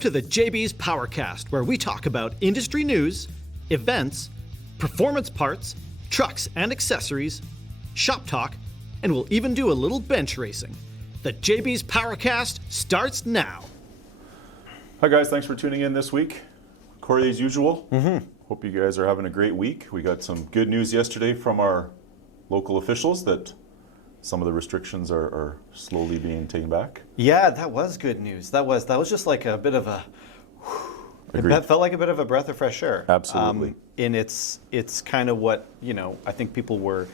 To the JB's Powercast, where we talk about industry news, events, performance parts, trucks and accessories, shop talk, and we'll even do a little bench racing. The JB's Powercast starts now. Hi guys, thanks for tuning in this week. Corey, as usual. Hope you guys are having a great week. We got some good news yesterday from our local officials that some of the restrictions are slowly being taken back. Yeah, that was good news. That was just like a bit of a. It felt like a bit of a breath of fresh air. Absolutely. And it's kind of what I think people were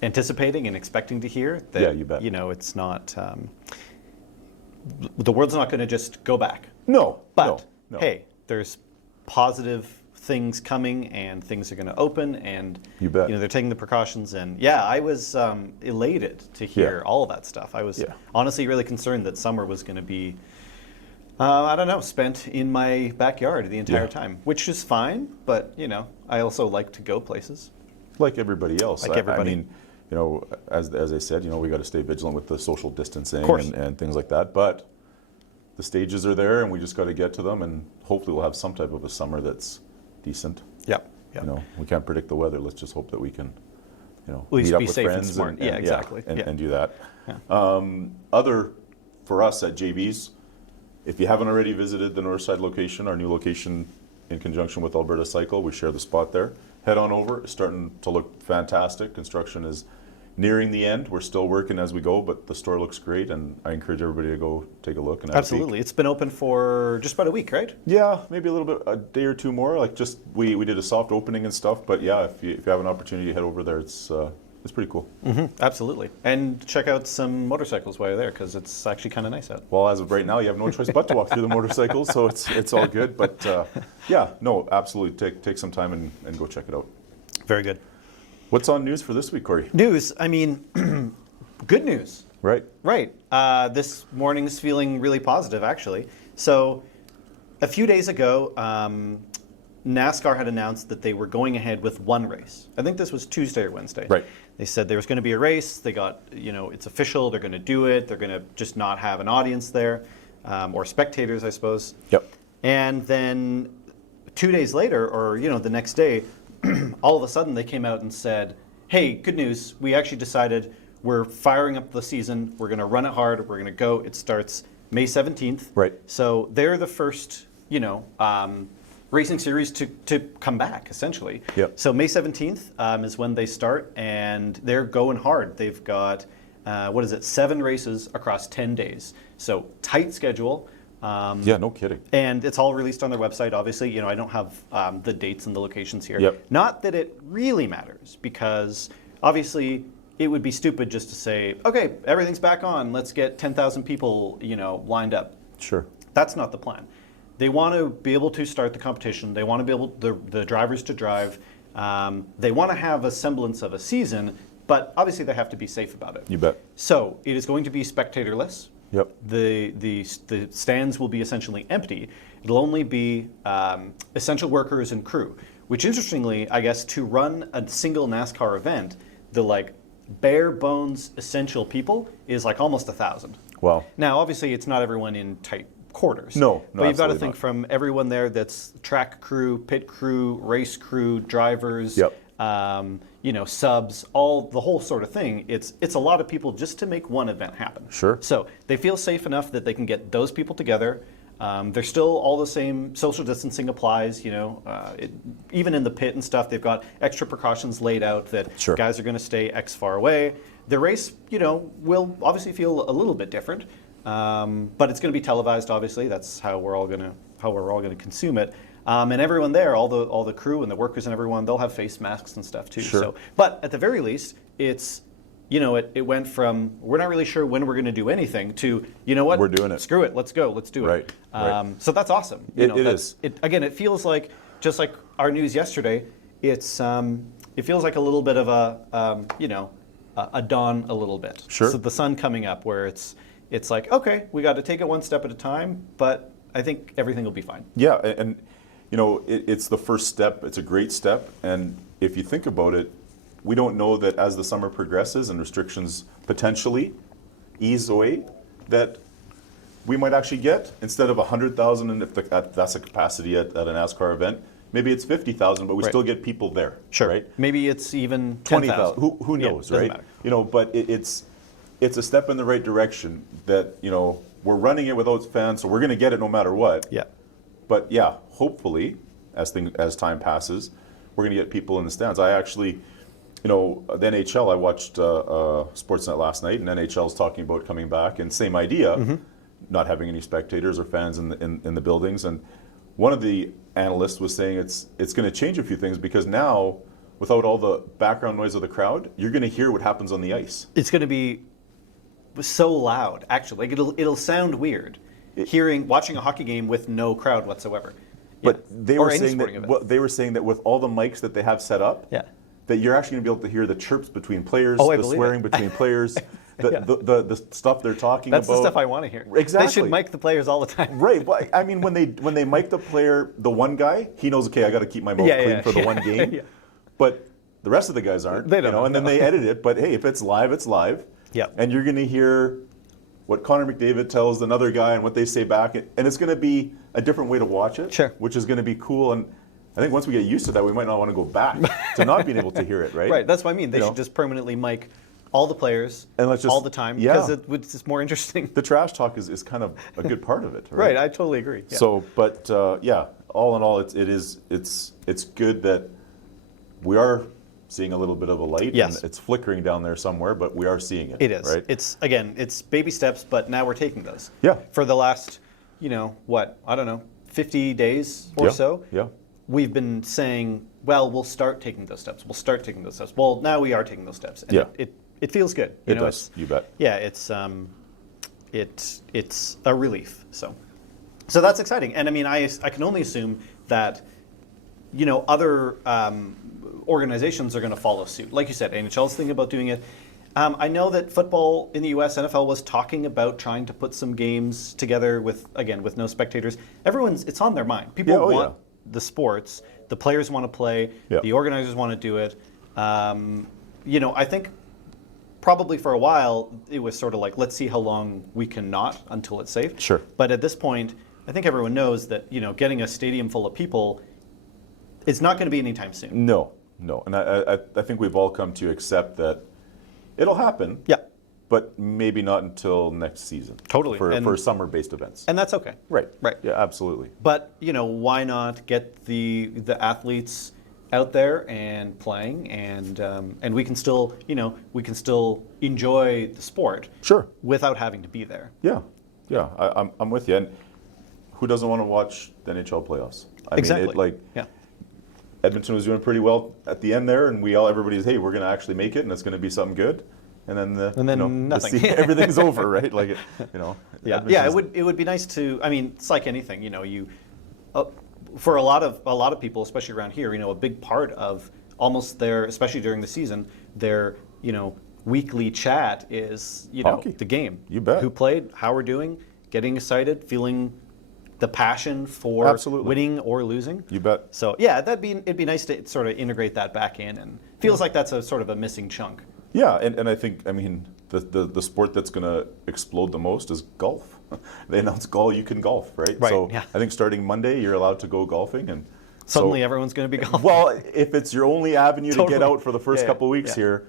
anticipating and expecting to hear. That, yeah, you bet. It's not. The world's not going to just go back. No. But no. Hey, there's positive things coming and things are going to open and you bet. They're taking the precautions, and I was elated to hear all of that stuff. I was honestly really concerned that summer was going to be spent in my backyard the entire time, which is fine, but I also like to go places like everybody else. I mean, as I said, we got to stay vigilant with the social distancing and things like that, but the stages are there and we just got to get to them, and hopefully we'll have some type of a summer that's decent. Yep. We can't predict the weather. Let's just hope that we can, at least meet up be with safe friends and smart. Exactly. And do that. Yeah. Other for us at JB's, if you haven't already visited the Northside location, our new location in conjunction with Alberta Cycle, we share the spot there. Head on over. It's starting to look fantastic. Construction is nearing the end. We're still working as we go, but the store looks great, and I encourage everybody to go take a look. And absolutely. It's been open for just about a week, right? Yeah, maybe a little bit, a day or two more. Like just we did a soft opening and stuff, but yeah, if you have an opportunity to head over there, it's pretty cool. Absolutely. And check out some motorcycles while you're there, because it's actually kind of nice out. Well, as of right now, you have no choice but to walk through the motorcycles, so it's all good. But absolutely, take some time and go check it out. Very good. What's on news for this week, Corey? News, I mean, good news. Right. This morning's feeling really positive, actually. So a few days ago, NASCAR had announced that they were going ahead with one race. I think this was Tuesday or Wednesday. Right. They said there was going to be a race. They got, it's official. They're going to do it. They're going to just not have an audience there, or spectators, I suppose. Yep. And then 2 days later, or the next day, all of a sudden they came out and said, hey, good news, we actually decided we're firing up the season, we're going to run it hard, we're going to go. It starts May 17th. Right. So they're the first, racing series to come back, essentially. Yep. So May 17th is when they start, and they're going hard. They've got, 7 races across 10 days. So tight schedule. No kidding. And it's all released on their website, obviously. I don't have the dates and the locations here. Yep. Not that it really matters, because obviously it would be stupid just to say, okay, everything's back on, let's get 10,000 people, lined up. Sure. That's not the plan. They want to be able to start the competition. They want to be able the drivers to drive. They want to have a semblance of a season, but obviously they have to be safe about it. You bet. So it is going to be spectatorless. Yep. The stands will be essentially empty. It'll only be essential workers and crew, which interestingly, I guess, to run a single NASCAR event, the bare bones essential people is almost 1,000. Wow. Now, obviously, it's not everyone in tight quarters. No, but you've got to think not. from everyone there that's track crew, pit crew, race crew, drivers. Yep. Subs, the whole sort of thing. It's a lot of people just to make one event happen. Sure. So they feel safe enough that they can get those people together. They're still all the same. Social distancing applies. Even in the pit and stuff, they've got extra precautions laid out that guys are going to stay X far away. The race, will obviously feel a little bit different, but it's going to be televised. Obviously, that's how we're all going to consume it. And everyone there, all the crew and the workers and everyone, they'll have face masks and stuff too. Sure. So, but at the very least, it's, it went from we're not really sure when we're going to do anything to, what? We're doing it. Screw it. Let's go. Let's do it. Right. So that's awesome. It is. It feels like, just like our news yesterday, it feels like a little bit of a dawn a little bit. Sure. So the sun coming up where it's like, okay, we got to take it one step at a time, but I think everything will be fine. Yeah, and it's the first step. It's a great step, and if you think about it, we don't know that as the summer progresses and restrictions potentially ease away, that we might actually get, instead of 100,000, and if that's a capacity at a NASCAR event, maybe it's 50,000, but we still get people there. Sure. Right? Maybe it's even 20,000. Who knows, right? Matter. You know, but it's a step in the right direction that, you know, we're running it without fans, so we're going to get it no matter what. Yeah. But yeah, hopefully, as time passes, we're going to get people in the stands. I actually, you know, the NHL, I watched Sportsnet last night, and NHL's talking about coming back, and same idea, not having any spectators or fans in the buildings. And one of the analysts was saying it's going to change a few things, because now, without all the background noise of the crowd, you're going to hear what happens on the ice. It's going to be so loud, actually. Like it'll sound weird watching a hockey game with no crowd whatsoever. But they were saying that with all the mics that they have set up, that you're actually going to be able to hear the chirps between players, the swearing between players, the stuff they're talking about. That's the stuff I want to hear. Exactly. They should mic the players all the time. Right. Well, I mean, when they mic the player, the one guy, he knows, okay, I got to keep my mouth clean for the one game. But the rest of the guys aren't. They don't know. And then they edit it. But hey, if it's live, it's live. Yeah. And you're going to hear what Connor McDavid tells another guy and what they say back. And it's going to be a different way to watch it. Sure. Which is going to be cool. And I think once we get used to that, we might not want to go back to not being able to hear it, right? Right. That's what I mean. They should just permanently mic all the players and all the time, because it's just more interesting. The trash talk is kind of a good part of it, right? Right. I totally agree. Yeah. So, but all in all, it's good that we are seeing a little bit of a light. Yes. And it's flickering down there somewhere, but we are seeing it. It is. Right? It's baby steps, but now we're taking those. Yeah. For the last, 50 days or so. Yeah. We've been saying, well, we'll start taking those steps. Well, now we are taking those steps. And it feels good. It does. You bet. Yeah, it's a relief. So that's exciting. And I mean, I can only assume that, other organizations are going to follow suit. Like you said, NHL's thinking about doing it. I know that football in the U.S., NFL was talking about trying to put some games together with no spectators. It's on their mind. People want the sports. The players want to play. Yeah. The organizers want to do it. I think probably for a while it was sort of like, let's see how long we can not until it's safe. Sure. But at this point, I think everyone knows that getting a stadium full of people, it's not going to be anytime soon. No. And I think we've all come to accept that it'll happen. Yeah. But maybe not until next season. Totally. For summer-based events. And that's okay. Right. Right. Yeah, absolutely. But, why not get the athletes out there and playing, and we can still enjoy the sport. Sure. Without having to be there. Yeah. I'm with you. And who doesn't want to watch the NHL playoffs? Exactly. Edmonton was doing pretty well at the end there, and everybody's, hey, we're going to actually make it, and it's going to be something good. And then nothing. Everything's over, right? Yeah. It would be nice to. I mean, it's like anything. For a lot of people, especially around here, a big part of almost especially during the season, their weekly chat is hockey. The game. You bet. Who played? How we're doing? Getting excited, feeling the passion for winning or losing. You bet. So yeah, it'd be nice to sort of integrate that back in, and feels like that's a sort of a missing chunk. Yeah, and I think, the sport that's going to explode the most is golf. They announced you can golf, right? Right. So yeah. I think starting Monday, you're allowed to go golfing, and suddenly everyone's going to be golfing. Well, if it's your only avenue to get out for the first couple of weeks here,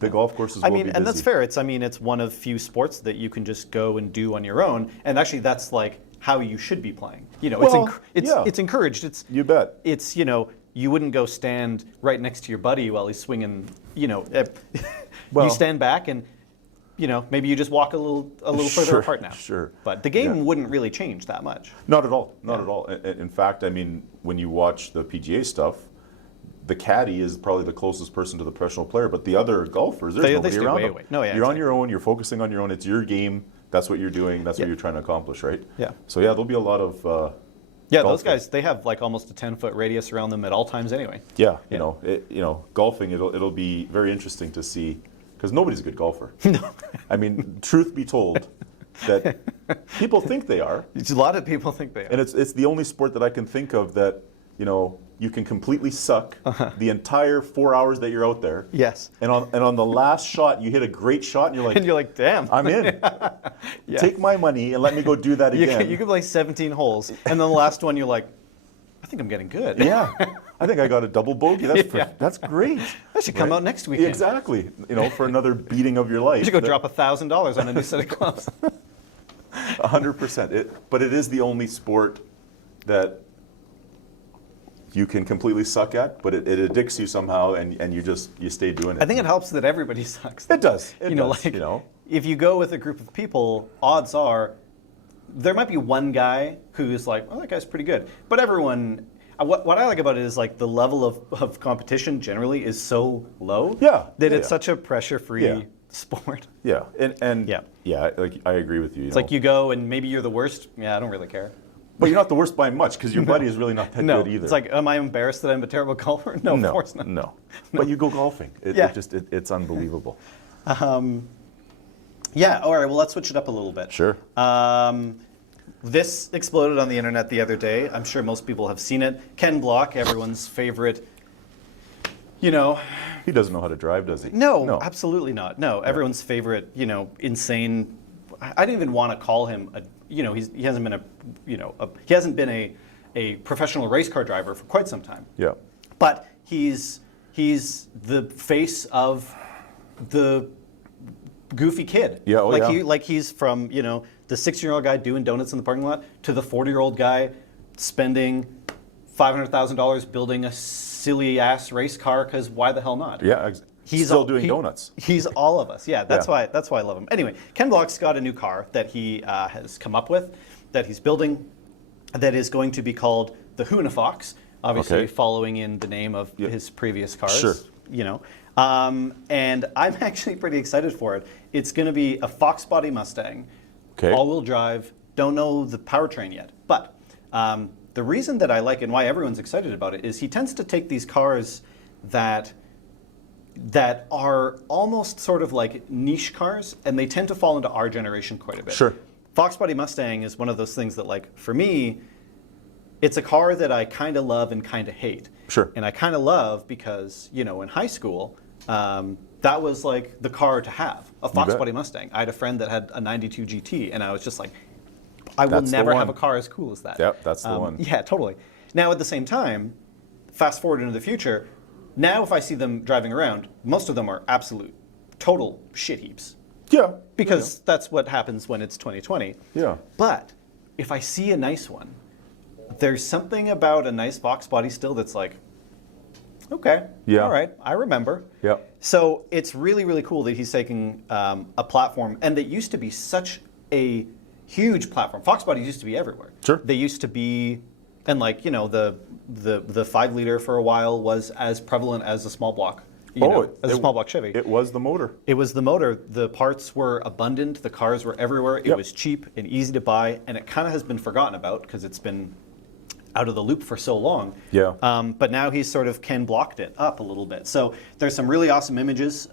the golf courses will be busy. And that's fair. It's one of few sports that you can just go and do on your own, and actually that's like how you should be playing. It's encouraged. You bet. It's you wouldn't go stand right next to your buddy while he's swinging. You stand back and maybe you just walk a little further apart now. Sure. But the game wouldn't really change that much. Not at all. Not at all. In fact, when you watch the PGA stuff, the caddy is probably the closest person to the professional player, but the other golfers, there's nobody around them. No, yeah, you're on your own. You're focusing on your own. It's your game. That's what you're doing. That's what you're trying to accomplish, right? Yeah. So there'll be a lot of those guys, they have like almost a 10-foot radius around them at all times anyway. Yeah. Golfing, it'll be very interesting to see, because nobody's a good golfer. No. Truth be told, that people think they are. A lot of people think they are. And it's the only sport that I can think of that you can completely suck the entire 4 hours that you're out there. Yes. And on the last shot, you hit a great shot, and you're like, damn, I'm in. Take my money and let me go do that again. You can play 17 holes, and then the last one, you're like, I think I'm getting good. Yeah. I think I got a double bogey. That's great. I should come out next weekend. Exactly. For another beating of your life. You should go drop $1,000 on a new set of clubs. 100%. But it is the only sport that you can completely suck at, but it addicts you somehow, and you stay doing it. I think it helps that everybody sucks. It does. If you go with a group of people, odds are there might be one guy who's like, oh, that guy's pretty good. But everyone, what I like about it is like the level of competition generally is so low that it's such a pressure-free sport. Yeah, like I agree with you. It's like you go and maybe you're the worst. Yeah, I don't really care. But you're not the worst by much because your buddy is really not that good either. It's like, am I embarrassed that I'm a terrible golfer? No, of course not. No. But you go golfing. It's unbelievable. Yeah, all right, well, let's switch it up a little bit. Sure. This exploded on the internet the other day. I'm sure most people have seen it. Ken Block, everyone's favorite, He doesn't know how to drive, does he? No, absolutely not. No, everyone's favorite, insane. I didn't even want to call him he hasn't been a professional race car driver for quite some time. Yeah. But he's the face of the goofy kid. Yeah, he's from, the 16-year-old guy doing donuts in the parking lot to the 40-year-old guy spending $500,000 building a silly ass race car because why the hell not? Yeah, he's still doing donuts. He's all of us. Yeah, that's why I love him. Anyway, Ken Block's got a new car that he has come up with, that he's building, that is going to be called the Hoonah Fox, obviously following in the name of his previous cars. Sure. And I'm actually pretty excited for it. It's going to be a Fox body Mustang, all-wheel drive. Don't know the powertrain yet, but the reason that I like it and why everyone's excited about it is he tends to take these cars that are almost sort of like niche cars, and they tend to fall into our generation quite a bit. Sure. Fox body Mustang is one of those things that, like, for me, it's a car that I kind of love and kind of hate. Sure. And I kind of love because, in high school, that was like the car to have, a Fox body Mustang. I had a friend that had a 92 GT, and I was just like, I will never have a car as cool as that. Yep, that's the one. Yeah, totally. Now, at the same time, fast forward into the future, now if I see them driving around, most of them are absolute, total shit heaps. Yeah. Because that's what happens when it's 2020. Yeah. But if I see a nice one, there's something about a nice Fox body still that's like, okay, all right, I remember. Yeah. So it's really, really cool that he's taking a platform, and that used to be such a huge platform. Fox bodies used to be everywhere. Sure. They used to be, and like, the 5-liter for a while was as prevalent as a small block. As a small block Chevy. It was the motor. It was the motor. The parts were abundant. The cars were everywhere. It was cheap and easy to buy, and it kind of has been forgotten about because it's been out of the loop for so long. Yeah. But now he's sort of Ken Blocked it up a little bit. So there's some really awesome images.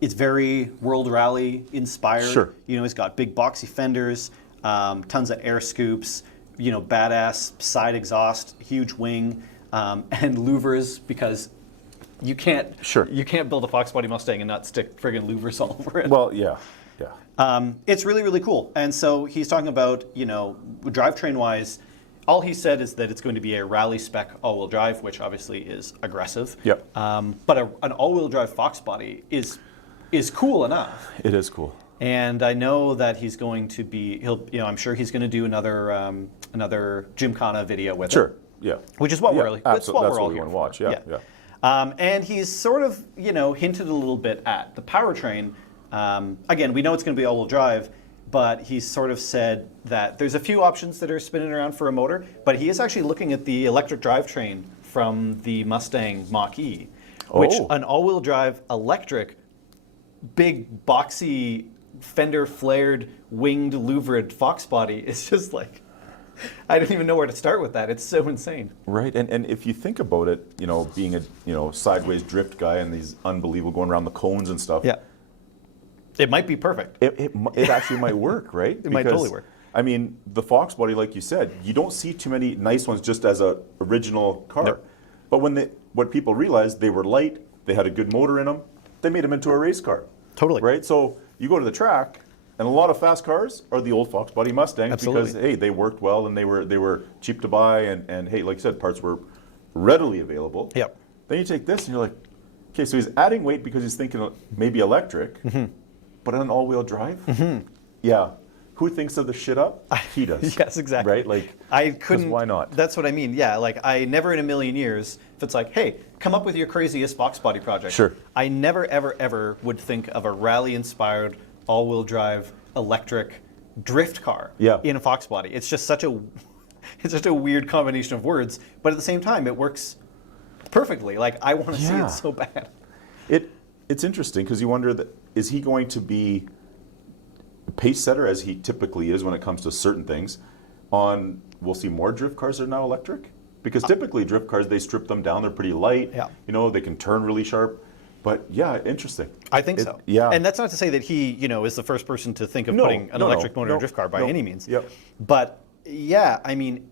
It's very World Rally inspired. Sure. He's got big boxy fenders, tons of air scoops, badass side exhaust, huge wing, and louvers, because you can't build a Fox body Mustang and not stick friggin' louvers all over it. Well, yeah. It's really, really cool. And so he's talking about, drivetrain wise, all he said is that it's going to be a rally spec all-wheel drive, which obviously is aggressive. Yep. But an all-wheel drive Fox body is cool enough. It is cool. And I know that he's going to be, I'm sure he's going to do another Gymkhana video with it. Sure. Yeah. Which is what we're really, that's what we're all we here want to for. watch. Yeah. And he's sort of, hinted a little bit at the powertrain. Again, we know it's going to be all-wheel drive, but he's sort of said that there's a few options that are spinning around for a motor, but he is actually looking at the electric drivetrain from the Mustang Mach-E, which an all-wheel drive electric, big, boxy, fender-flared, winged, louvered Fox body is just like, I don't even know where to start with that. It's so insane. Right, and if you think about it, being a sideways drift guy and these unbelievable going around the cones and stuff. Yeah. It might be perfect. It actually might work, right? It might totally work. I mean, the Fox body, like you said, you don't see too many nice ones just as a original car. Nope. But what people realized, they were light, they had a good motor in them, they made them into a race car. Totally. Right? So you go to the track, and a lot of fast cars are the old Fox body Mustangs Absolutely. because, hey, they worked well and they were cheap to buy, and hey, like you said, parts were readily available. Yep. Then you take this and you're like, okay, so he's adding weight because he's thinking maybe electric, but on all-wheel drive? Yeah. Who thinks of the shit up? He does. Yes, exactly. Right? Like, I couldn't. why not? That's what I mean. Yeah, like I never in a million years, if it's like, hey, come up with your craziest Fox body project. Sure. I never, ever, ever would think of a rally-inspired, all-wheel drive, electric drift car in a Fox body. It's just such a, it's just a weird combination of words, but at the same time, it works perfectly. Like I want to see it so bad. It's interesting because you wonder that is he going to be pace setter as he typically is when it comes to certain things. We'll see more drift cars that are now electric because typically drift cars, they strip them down, they're pretty light. Yeah. You know, they can turn really sharp. But yeah, interesting. I think so. Yeah. And that's not to say that he, is the first person to think of putting an electric motor in a drift car by any means. Yep. But yeah, I mean,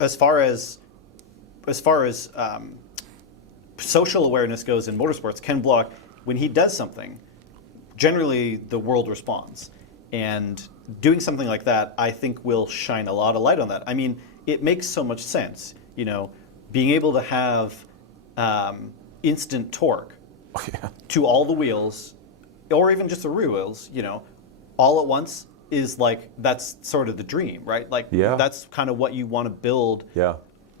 as far as social awareness goes in motorsports, Ken Block, when he does something, generally the world responds. And doing something like that, I think, will shine a lot of light on that. I mean, it makes so much sense, being able to have instant torque to all the wheels, or even just the rear wheels, all at once is like, that's sort of the dream, right? Like, that's kind of what you want to build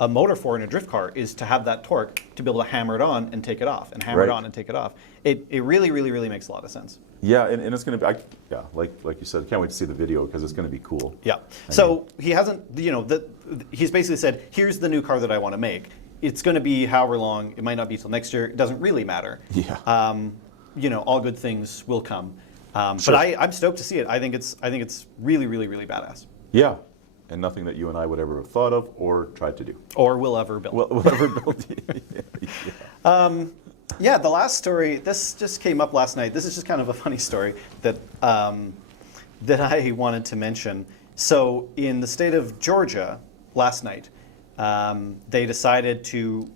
a motor for in a drift car, is to have that torque to be able to hammer it on and take it off, and hammer it on and take it off. It really, really, really makes a lot of sense. Yeah, and it's going to be, like you said, I can't wait to see the video because it's going to be cool. Yeah. So he hasn't, he's basically said, here's the new car that I want to make. It's going to be however long. It might not be till next year. It doesn't really matter. Yeah. All good things will come. Sure. But I'm stoked to see it. I think it's really, really, really badass. Yeah. And nothing that you and I would ever have thought of or tried to do. Or will ever build. Will ever build. The last story, this just came up last night. This is just kind of a funny story that I wanted to mention. So in the state of Georgia last night, they decided to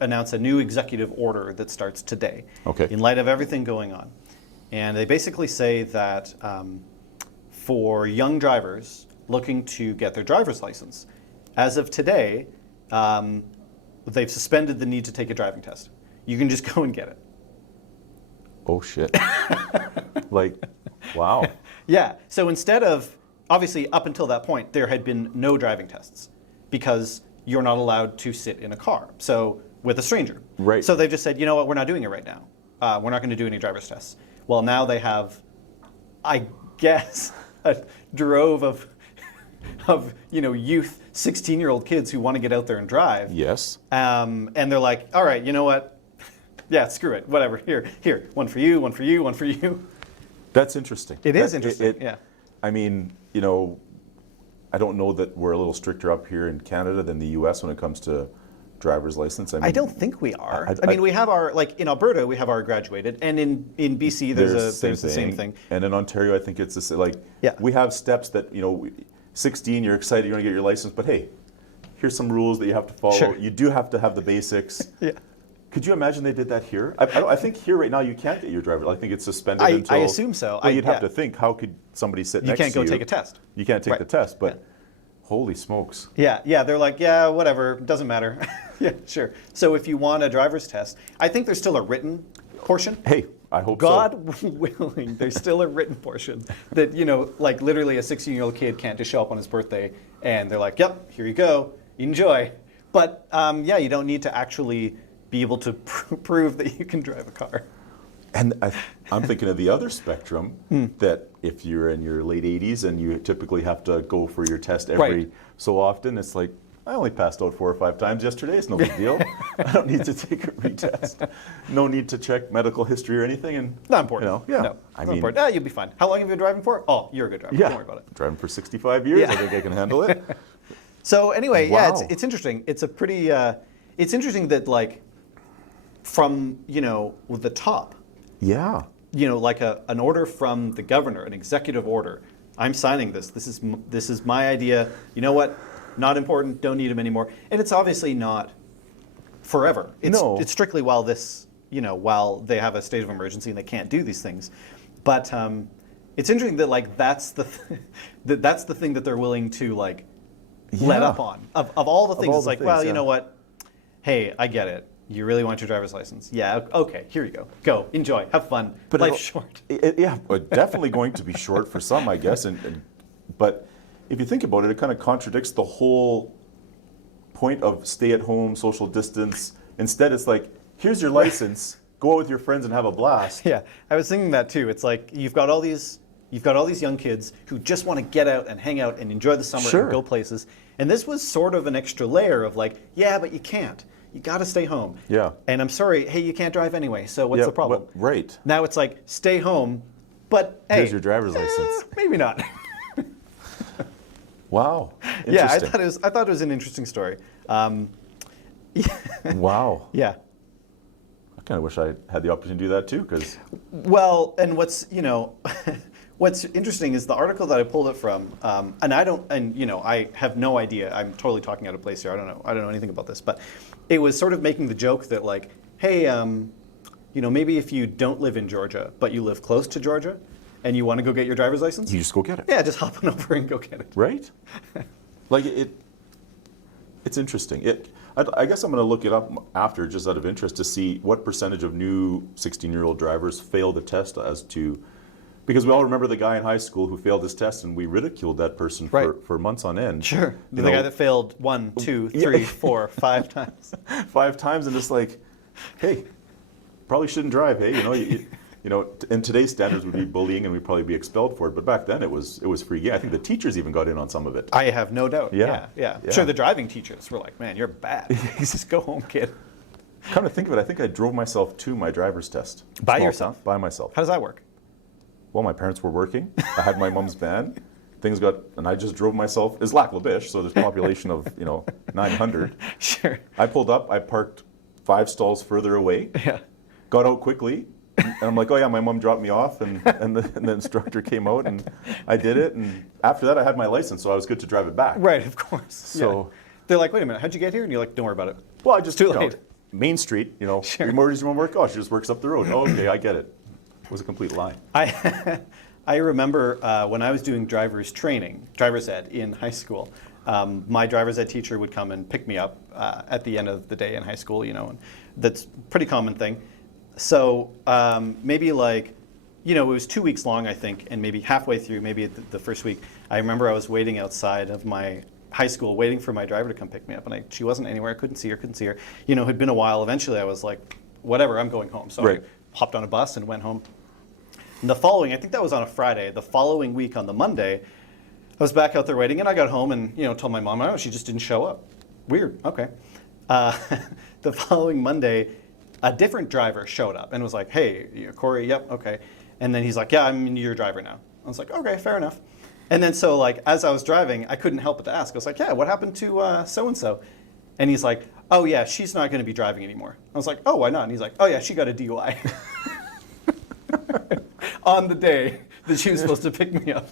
announce a new executive order that starts today. Okay. In light of everything going on. And they basically say that for young drivers looking to get their driver's license, as of today, they've suspended the need to take a driving test. You can just go and get it. Oh, shit. Wow. Yeah. So instead of, obviously, up until that point, there had been no driving tests because you're not allowed to sit in a car. So with a stranger. Right. So they've just said, you know what, we're not doing it right now. We're not going to do any driver's tests. Well, now they have, I guess, a drove of youth, 16-year-old kids who want to get out there and drive. Yes. And they're like, all right, you know what? Yeah, screw it. Whatever. Here. One for you, one for you, one for you. That's interesting. It is interesting, yeah. I mean, I don't know that we're a little stricter up here in Canada than the U.S. when it comes to driver's license. I don't think we are. I mean, we have our, like in Alberta, we have our graduated, and in BC, there's the same thing. And in Ontario, I think it's the same. We have steps that, 16, you're excited, you're going to get your license, but hey, here's some rules that you have to follow. Sure. You do have to have the basics. Yeah. Could you imagine they did that here? I think here right now you can't get your driver. I think it's suspended until. I assume so. Well, you'd have to think, how could somebody sit next to you? You can't go take a test. You can't take the test, but holy smokes. Yeah, they're like, yeah, whatever, doesn't matter. Yeah, sure. So if you want a driver's test, I think there's still a written portion. Hey, I hope God willing, there's still a written portion that, like literally a 16-year-old kid can't just show up on his birthday and they're like, yep, here you go, enjoy. But you don't need to actually be able to prove that you can drive a car. And I'm thinking of the other spectrum, that if you're in your late 80s and you typically have to go for your test every so often, it's like, I only passed out 4 or 5 times yesterday. It's no big deal. I don't need to take a retest. No need to check medical history or anything. And not important. No, I mean, important. You'll be fine. How long have you been driving for? Oh, you're a good driver. Yeah, don't worry about it. Driving for 65 years. I think I can handle it. So anyway, wow. It's interesting. It's a pretty. It's interesting that like, from the top. Yeah. Like an order from the governor, an executive order, I'm signing this. This is my idea. You know what? Not important. Don't need them anymore. And it's obviously not forever. It's strictly while they have a state of emergency and they can't do these things. But it's interesting that like that's the thing that they're willing to like let up on. Of all the things, it's like, well, you know what? Hey, I get it. You really want your driver's license? Yeah. Okay. Here you go. Go. Enjoy. Have fun. But life's short. Definitely going to be short for some, I guess. But if you think about it, it kind of contradicts the whole point of stay-at-home, social distance. Instead, it's like, here's your license. Go out with your friends and have a blast. Yeah, I was thinking that too. It's like you've got all these young kids who just want to get out and hang out and enjoy the summer and go places. And this was sort of an extra layer of like, yeah, but you can't. You got to stay home. Yeah. And I'm sorry, hey, you can't drive anyway, so what's the problem? Right. Now it's like, stay home, but hey. Here's your driver's license. Maybe not. Wow. Yeah, I thought it was an interesting story. Wow. Yeah. I kind of wish I had the opportunity to do that too, because. Well, and what's interesting is the article that I pulled it from, and I have no idea. I'm totally talking out of place here. I don't know anything about this, but it was sort of making the joke that like, hey, maybe if you don't live in Georgia, but you live close to Georgia, and you want to go get your driver's license, you just go get it. Yeah, just hop on over and go get it. Right? Like it's interesting. I guess I'm going to look it up after, just out of interest, to see what percentage of new 16-year-old drivers fail the test because we all remember the guy in high school who failed his test, and we ridiculed that person for months on end. Sure. The guy that failed 1, 2, 3, 4, 5 times. 5 times, and just like, hey, probably shouldn't drive. Hey, in today's standards would be bullying, and we'd probably be expelled for it. But back then it was free. Yeah, I think the teachers even got in on some of it. I have no doubt. Yeah. Sure, the driving teachers were like, man, you're bad. Just go home, kid. Come to think of it, I think I drove myself to my driver's test. By yourself? By myself. How does that work? Well, my parents were working. I had my mom's van. And I just drove myself. It's Lac La Biche, so there's a population of 900. Sure. I pulled up. I parked 5 stalls further away. Yeah. Got out quickly. And I'm like, oh yeah, my mom dropped me off, and the instructor came out, and I did it. And after that, I had my license, so I was good to drive it back. Right, of course. So they're like, wait a minute, how'd you get here? And you're like, don't worry about it. Well, I just too late. Main Street. Sure. Where does your mom work? Oh, she just works up the road. Oh, okay, I get it. It was a complete lie. I remember when I was doing driver's ed in high school. My driver's ed teacher would come and pick me up at the end of the day in high school, and that's a pretty common thing. So maybe it was 2 weeks long, I think, and maybe halfway through, maybe the first week, I remember I was waiting outside of my high school, waiting for my driver to come pick me up, and she wasn't anywhere. I couldn't see her. It had been a while. Eventually, I was like, whatever, I'm going home. So I hopped on a bus and went home. And I think that was on a Friday. The following week on the Monday, I was back out there waiting, and I got home and told my mom, oh, she just didn't show up. Weird. Okay. The following Monday, a different driver showed up and was like, hey, Corey, yep, okay. And then he's like, yeah, I'm your driver now. I was like, okay, fair enough. And then so as I was driving, I couldn't help but to ask. I was like, yeah, what happened to so-and-so? And he's like, oh yeah, she's not going to be driving anymore. I was like, oh, why not? And he's like, oh yeah, she got a DUI. On the day that she was supposed to pick me up.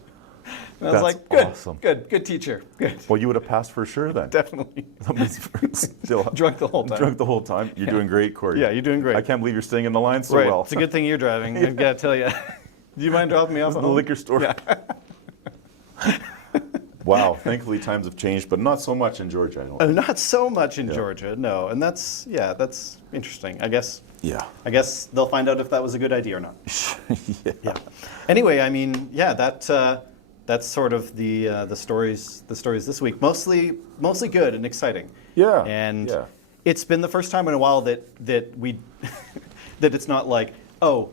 And I was like, good, awesome. Good teacher, good. Well, you would have passed for sure then. Definitely. Still Drunk the whole time. Drunk the whole time. You're doing great, Corey. Yeah, you're doing great. I can't believe you're staying in the line so right. well. It's a good thing you're driving. I gotta tell you. Do you mind dropping me off at the liquor store? Yeah. Wow. Thankfully, times have changed, but not so much in Georgia. Not so much in Georgia, no. And that's interesting. I guess they'll find out if that was a good idea or not. Yeah. Anyway, I mean, that's sort of the stories this week. Mostly good and exciting. Yeah. And it's been the first time in a while that we that it's not like, oh,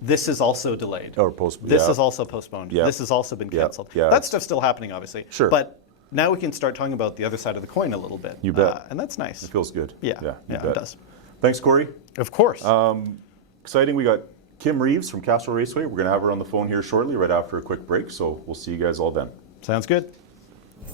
this is also delayed. Or postponed. This is also postponed. Yeah. This has also been canceled. Yeah. That stuff's still happening, obviously. Sure. But now we can start talking about the other side of the coin a little bit. You bet. And that's nice. It feels good. Yeah, it does. Thanks, Corey. Of course. Exciting. We got Kim Reeves from Castrol Raceway. We're going to have her on the phone here shortly, right after a quick break. So we'll see you guys all then. Sounds good.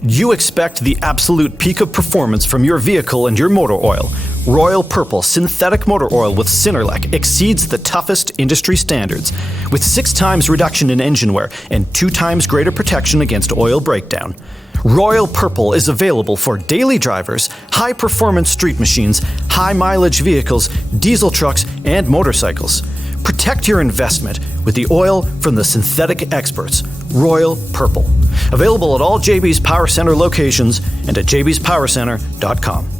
You expect the absolute peak of performance from your vehicle and your motor oil. Royal Purple synthetic motor oil with Cinerlec exceeds the toughest industry standards, with 6 times reduction in engine wear and 2 times greater protection against oil breakdown. Royal Purple is available for daily drivers, high-performance street machines, high-mileage vehicles, diesel trucks, and motorcycles. Protect your investment with the oil from the synthetic experts, Royal Purple. Available at all JB's Power Center locations and at jbspowercenter.com.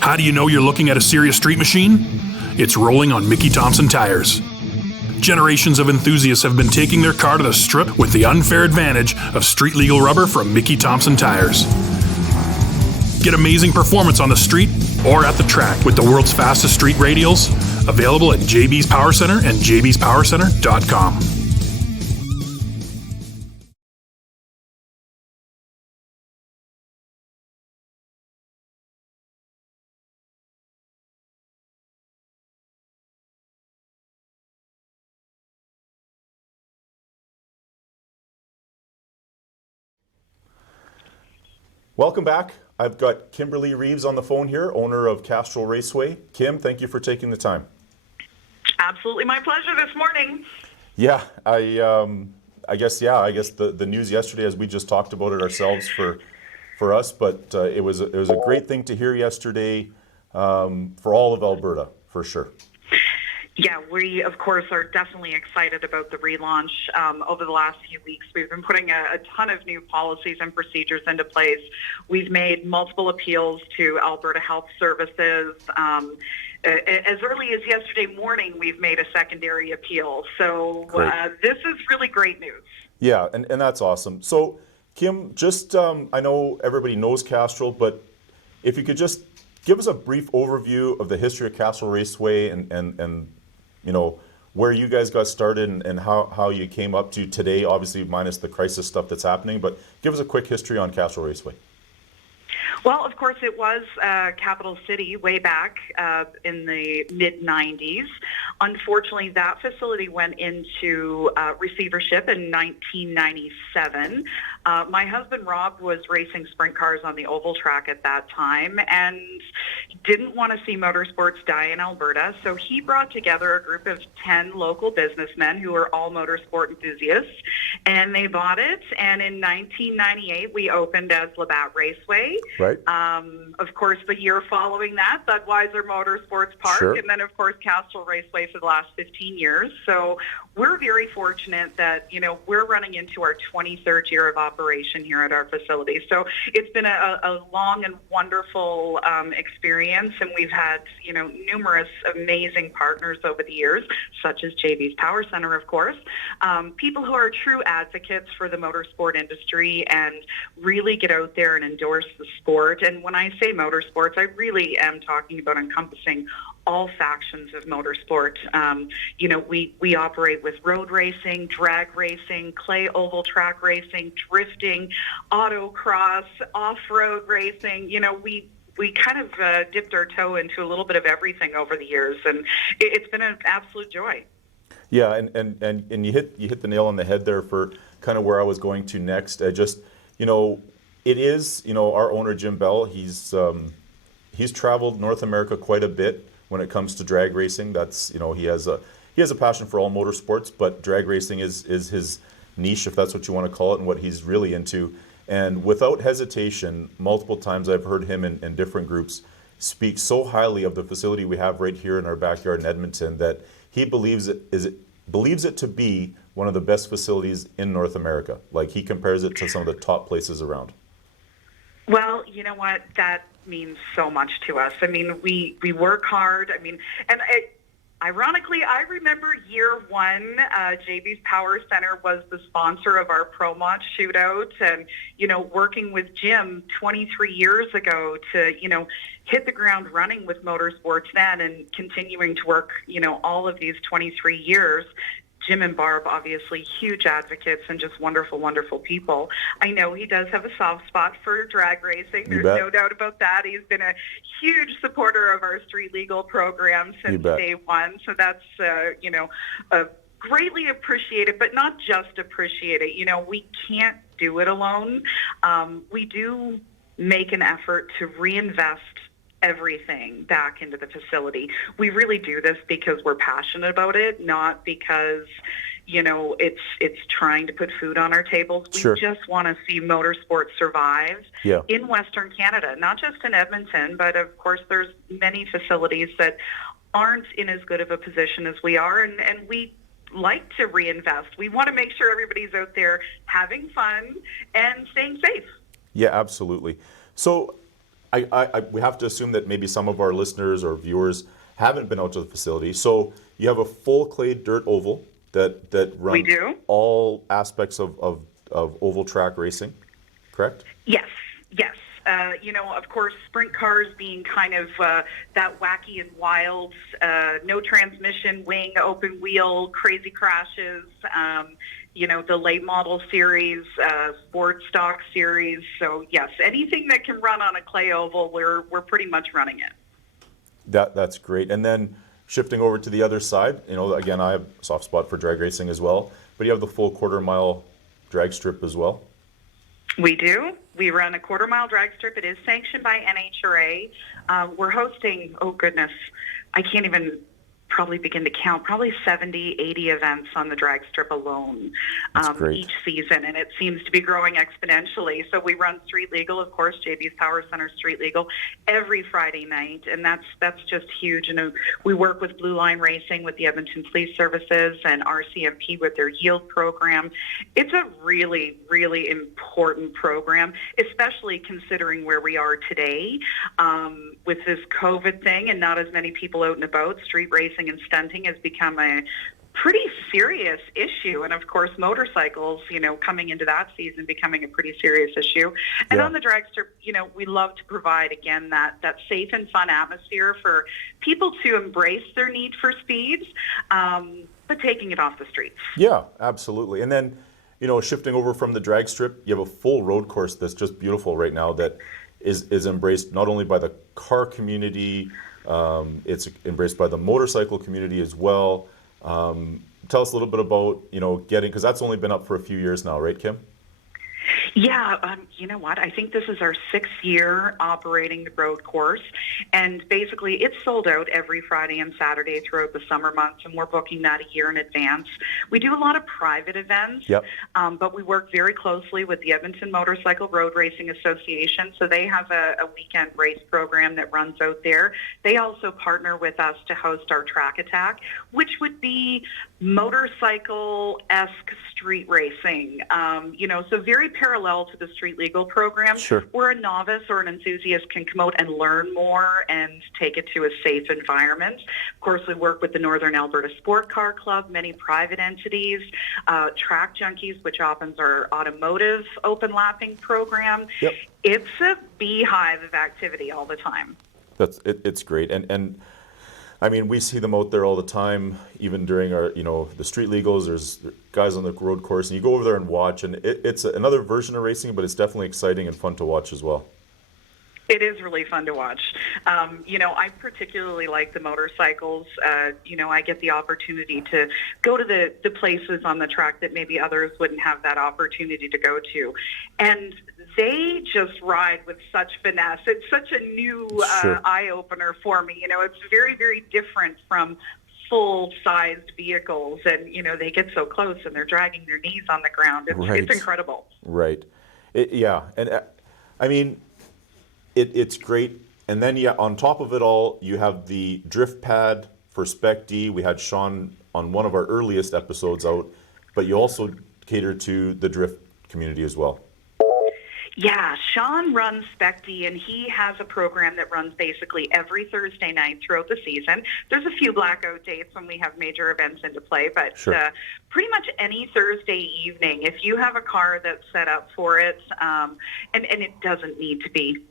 How do you know you're looking at a serious street machine? It's rolling on Mickey Thompson tires. Generations of enthusiasts have been taking their car to the strip with the unfair advantage of street-legal rubber from Mickey Thompson tires. Get amazing performance on the street or at the track with the world's fastest street radials, available at JB's Power Center and jbspowercenter.com. Welcome back. I've got Kimberly Reeves on the phone here, owner of Castrol Raceway. Kim, thank you for taking the time. Absolutely my pleasure this morning. Yeah, I guess the news yesterday, as we just talked about it ourselves for us, but it was a great thing to hear yesterday for all of Alberta, for sure. Yeah, we, of course, are definitely excited about the relaunch. Over the last few weeks, we've been putting a ton of new policies and procedures into place. We've made multiple appeals to Alberta Health Services. As early as yesterday morning, we've made a secondary appeal. So this is really great news. Yeah, and that's awesome. So, Kim, just I know everybody knows Castrol, but if you could just give us a brief overview of the history of Castrol Raceway and you know, where you guys got started and how you came up to today, obviously minus the crisis stuff that's happening, but give us a quick history on Castrol Raceway. Well, of course, it was capital city way back in the mid-90s. Unfortunately, that facility went into receivership in 1997. My husband, Rob, was racing sprint cars on the oval track at that time and didn't want to see motorsports die in Alberta, so he brought together a group of 10 local businessmen who were all motorsport enthusiasts, and they bought it, and in 1998, we opened as Labatt Raceway. Right. Of course, the year following that, Budweiser Motorsports Park, sure. And then, of course, Castrol Raceway for the last 15 years. So we're very fortunate that, you know, we're running into our 23rd year of operation here at our facility. So it's been a long and wonderful experience, and we've had, you know, numerous amazing partners over the years, such as JB's Power Center, of course, people who are true advocates for the motorsport industry and really get out there and endorse the sport. And when I say motorsports, I really am talking about encompassing all factions of motorsport. You know, we operate with road racing, drag racing, clay oval track racing, drifting, autocross, off-road racing. You know, we kind of dipped our toe into a little bit of everything over the years, and it's been an absolute joy. Yeah, and you hit the nail on the head there for kind of where I was going to next. I just, you know, it is, you know, our owner Jim Bell, he's traveled North America quite a bit when it comes to drag racing. That's, you know, he has a passion for all motorsports, but drag racing is his niche, if that's what you want to call it, and what he's really into. And without hesitation, multiple times I've heard him in different groups speak so highly of the facility we have right here in our backyard in Edmonton that he believes it to be one of the best facilities in North America. Like, he compares it to some of the top places around. Well, you know what? That means so much to us. I mean, we work hard. I mean, and ironically, I remember year one, JB's Power Center was the sponsor of our Pro Mod shootout, and, you know, working with Jim 23 years ago to, you know, hit the ground running with motorsports then and continuing to work, you know, all of these 23 years. Jim and Barb, obviously huge advocates and just wonderful, wonderful people. I know he does have a soft spot for drag racing. There's no doubt about that. He's been a huge supporter of our street legal program since day one. So that's, you know, greatly appreciated, but not just appreciated. You know, we can't do it alone. We do make an effort to reinvest everything back into the facility. We really do this because we're passionate about it, not because, it's trying to put food on our tables. We just want to see motorsports survive in Western Canada, not just in Edmonton, but of course there's many facilities that aren't in as good of a position as we are, and we like to reinvest. We want to make sure everybody's out there having fun and staying safe. Yeah, absolutely. So we have to assume that maybe some of our listeners or viewers haven't been out to the facility. So you have a full clay dirt oval that runs all aspects of oval track racing, correct? Yes. Of course, sprint cars being kind of that wacky and wild, no transmission, wing, open wheel, crazy crashes, the late model series, sport stock series. So yes, anything that can run on a clay oval, we're pretty much running it. That's great. And then shifting over to the other side, again, I have a soft spot for drag racing as well, but you have the full quarter-mile drag strip as well. We do. We run a quarter-mile drag strip. It is sanctioned by NHRA. We're hosting, I can't even probably begin to count, probably 70, 80 events on the drag strip alone each season, and it seems to be growing exponentially. So we run street legal, of course, JB's Power Center street legal, every Friday night, and that's just huge. And we work with Blue Line Racing, with the Edmonton Police Services, and RCMP with their yield program. It's a really, really important program, especially considering where we are today with this COVID thing and not as many people out and about. Street racing and stunting has become a pretty serious issue, and of course motorcycles, coming into that season, becoming a pretty serious issue. And on the drag strip, we love to provide, again, that safe and fun atmosphere for people to embrace their need for speed, but taking it off the streets. Yeah, absolutely. And then, shifting over from the drag strip, you have a full road course that's just beautiful right now, that is embraced not only by the car community, it's embraced by the motorcycle community as well. Tell us a little bit about, because that's only been up for a few years now, right, Kim? Yeah, you know what? I think this is our 6th year operating the road course, and basically it's sold out every Friday and Saturday throughout the summer months, and we're booking that a year in advance. We do a lot of private events, but we work very closely with the Edmonton Motorcycle Road Racing Association, so they have a weekend race program that runs out there. They also partner with us to host our Track Attack, which would be motorcycle-esque street racing, so very parallel to the street legal program, where a novice or an enthusiast can come out and learn more and take it to a safe environment. Of course, we work with the Northern Alberta Sport Car Club, many private entities, Track Junkies, which opens our automotive open lapping program. It's a beehive of activity all the time. It's great. And I mean, we see them out there all the time, even during our, the street legals. There's guys on the road course, and you go over there and watch, and it's another version of racing, but it's definitely exciting and fun to watch as well. It is really fun to watch. I particularly like the motorcycles. I get the opportunity to go to the places on the track that maybe others wouldn't have that opportunity to go to. And they just ride with such finesse. It's such a new eye-opener for me. It's very, very different from full-sized vehicles, and they get so close and they're dragging their knees on the ground. It's incredible. Right. And I mean, it's great. And then on top of it all, you have the drift pad for Spec D. We had Sean on one of our earliest episodes out, but you also cater to the drift community as well. Yeah, Sean runs Spec D, and he has a program that runs basically every Thursday night throughout the season. There's a few blackout dates when we have major events into play, but pretty much any Thursday evening, if you have a car that's set up for it, and it doesn't need to be,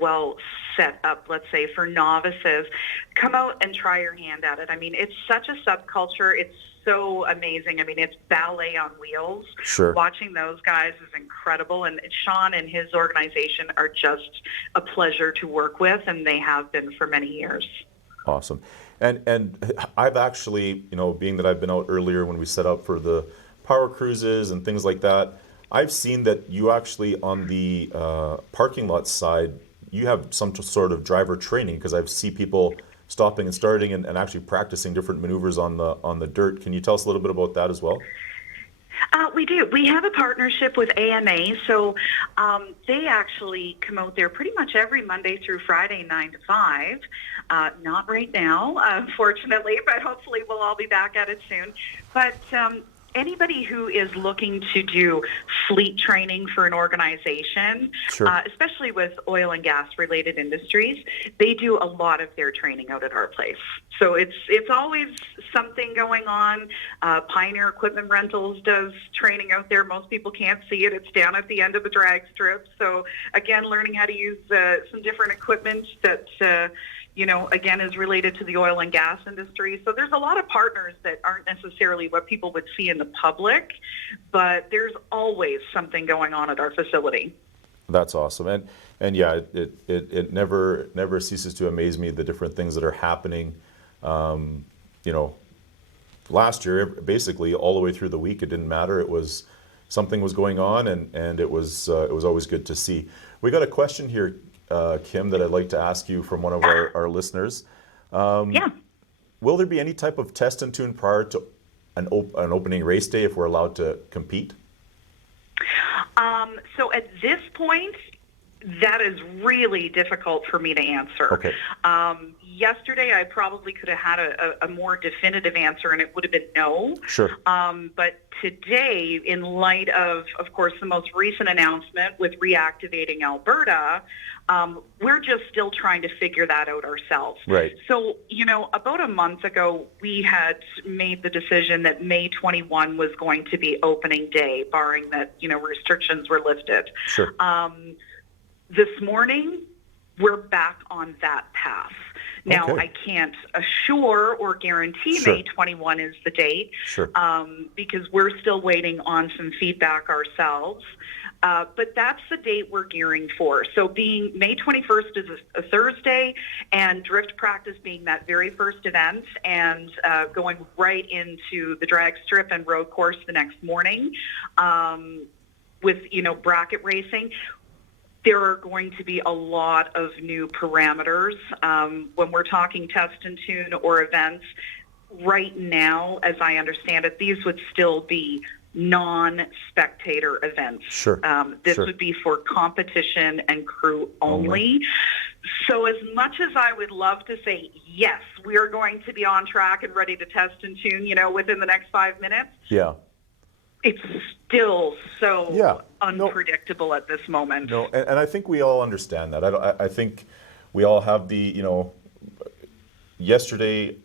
well set up, let's say, for novices, come out and try your hand at it. I mean, it's such a subculture. It's so amazing. I mean, it's ballet on wheels. Watching those guys is incredible, and Sean and his organization are just a pleasure to work with, and they have been for many years. Awesome. And I've actually, being that I've been out earlier when we set up for the power cruises and things like that, I've seen that you actually, on the parking lot side, you have some sort of driver training, because I see people stopping and starting and actually practicing different maneuvers on the dirt. Can you tell us a little bit about that as well? We do. We have a partnership with AMA, so they actually come out there pretty much every Monday through Friday, 9 to 5. Not right now, unfortunately, but hopefully we'll all be back at it soon. But anybody who is looking to do fleet training for an organization, especially with oil and gas related industries, they do a lot of their training out at our place. So it's always something going on. Pioneer Equipment Rentals does training out there. Most people can't see it. It's down at the end of the drag strip. So again, learning how to use some different equipment that again, is related to the oil and gas industry. So there's a lot of partners that aren't necessarily what people would see in the public, but there's always something going on at our facility. That's awesome. And yeah, it never ceases to amaze me, the different things that are happening. Last year, basically all the way through the week, it didn't matter. It was something was going on, and it was always good to see. We got a question here, Kim, that I'd like to ask you from one of our listeners. Yeah. Will there be any type of test and tune prior to an opening race day if we're allowed to compete? So at this point, that is really difficult for me to answer. Okay. Yesterday, I probably could have had a more definitive answer, and it would have been no. Sure. But today, in light of course, the most recent announcement with reactivating Alberta, we're just still trying to figure that out ourselves. Right. So, about a month ago, we had made the decision that May 21 was going to be opening day, barring that, restrictions were lifted. Sure. This morning, we're back on that path. Now, Okay. I can't assure or guarantee Sure. May 21 is the date, Sure. because we're still waiting on some feedback ourselves. But that's the date we're gearing for. So being May 21st is a Thursday, and drift practice being that very first event, and going right into the drag strip and road course the next morning, with, bracket racing. There are going to be a lot of new parameters. When we're talking test and tune or events, right now, as I understand it, these would still be non-spectator events. Sure. This Sure. would be for competition and crew only. So as much as I would love to say, yes, we are going to be on track and ready to test and tune, within the next 5 minutes, Yeah. it's still so Yeah. unpredictable at this moment. No, and I think we all understand that. I think we all have yesterday,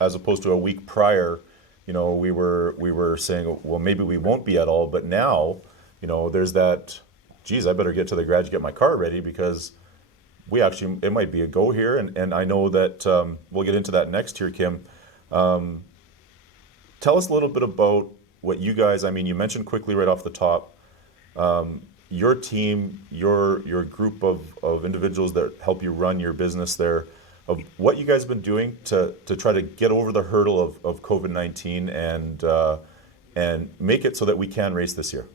as opposed to a week prior, we were saying, well, maybe we won't be at all. But now, there's that, geez, I better get to the garage, get my car ready, because it might be a go here. And I know that we'll get into that next here, Kim. Tell us a little bit about what you guys, you mentioned quickly right off the top, your team, your group of individuals that help you run your business there, of what you guys have been doing to try to get over the hurdle of COVID-19 and make it so that we can race this year.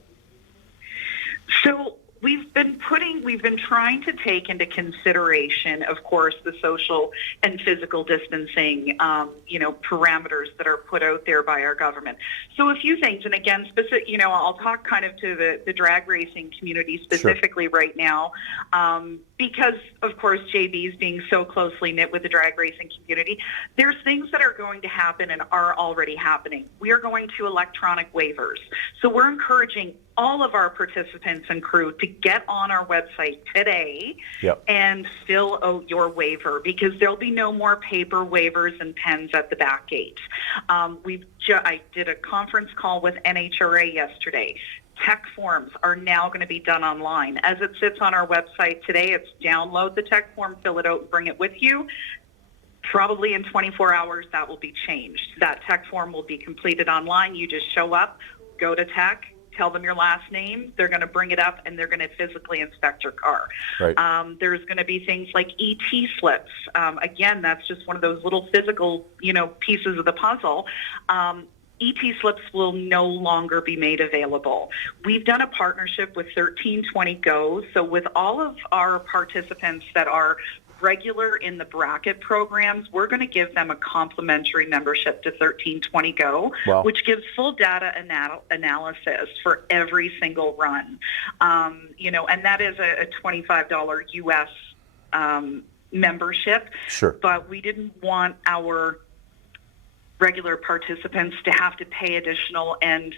So we've been trying to take into consideration, of course, the social and physical distancing, parameters that are put out there by our government. So a few things, and again, I'll talk kind of to the drag racing community specifically Sure. right now, because of course JB's being so closely knit with the drag racing community. There's things that are going to happen and are already happening. We are going to electronic waivers. So we're encouraging all of our participants and crew to get on our website today Yep. and fill out your waiver, because there'll be no more paper waivers and pens at the back gate. I did a conference call with NHRA yesterday. Tech forms are now going to be done online. As it sits on our website today, it's download the tech form, fill it out, and bring it with you. Probably in 24 hours, that will be changed. That tech form will be completed online. You just show up, go to tech, tell them your last name, they're going to bring it up, and they're going to physically inspect your car. Right. There's going to be things like ET slips. Again, that's just one of those little physical, pieces of the puzzle. ET slips will no longer be made available. We've done a partnership with 1320 Go. So with all of our participants that are regular in the bracket programs, we're going to give them a complimentary membership to 1320 Go, Wow. which gives full data analysis for every single run. And that is a $25 US membership. Sure. But we didn't want our regular participants to have to pay additional and,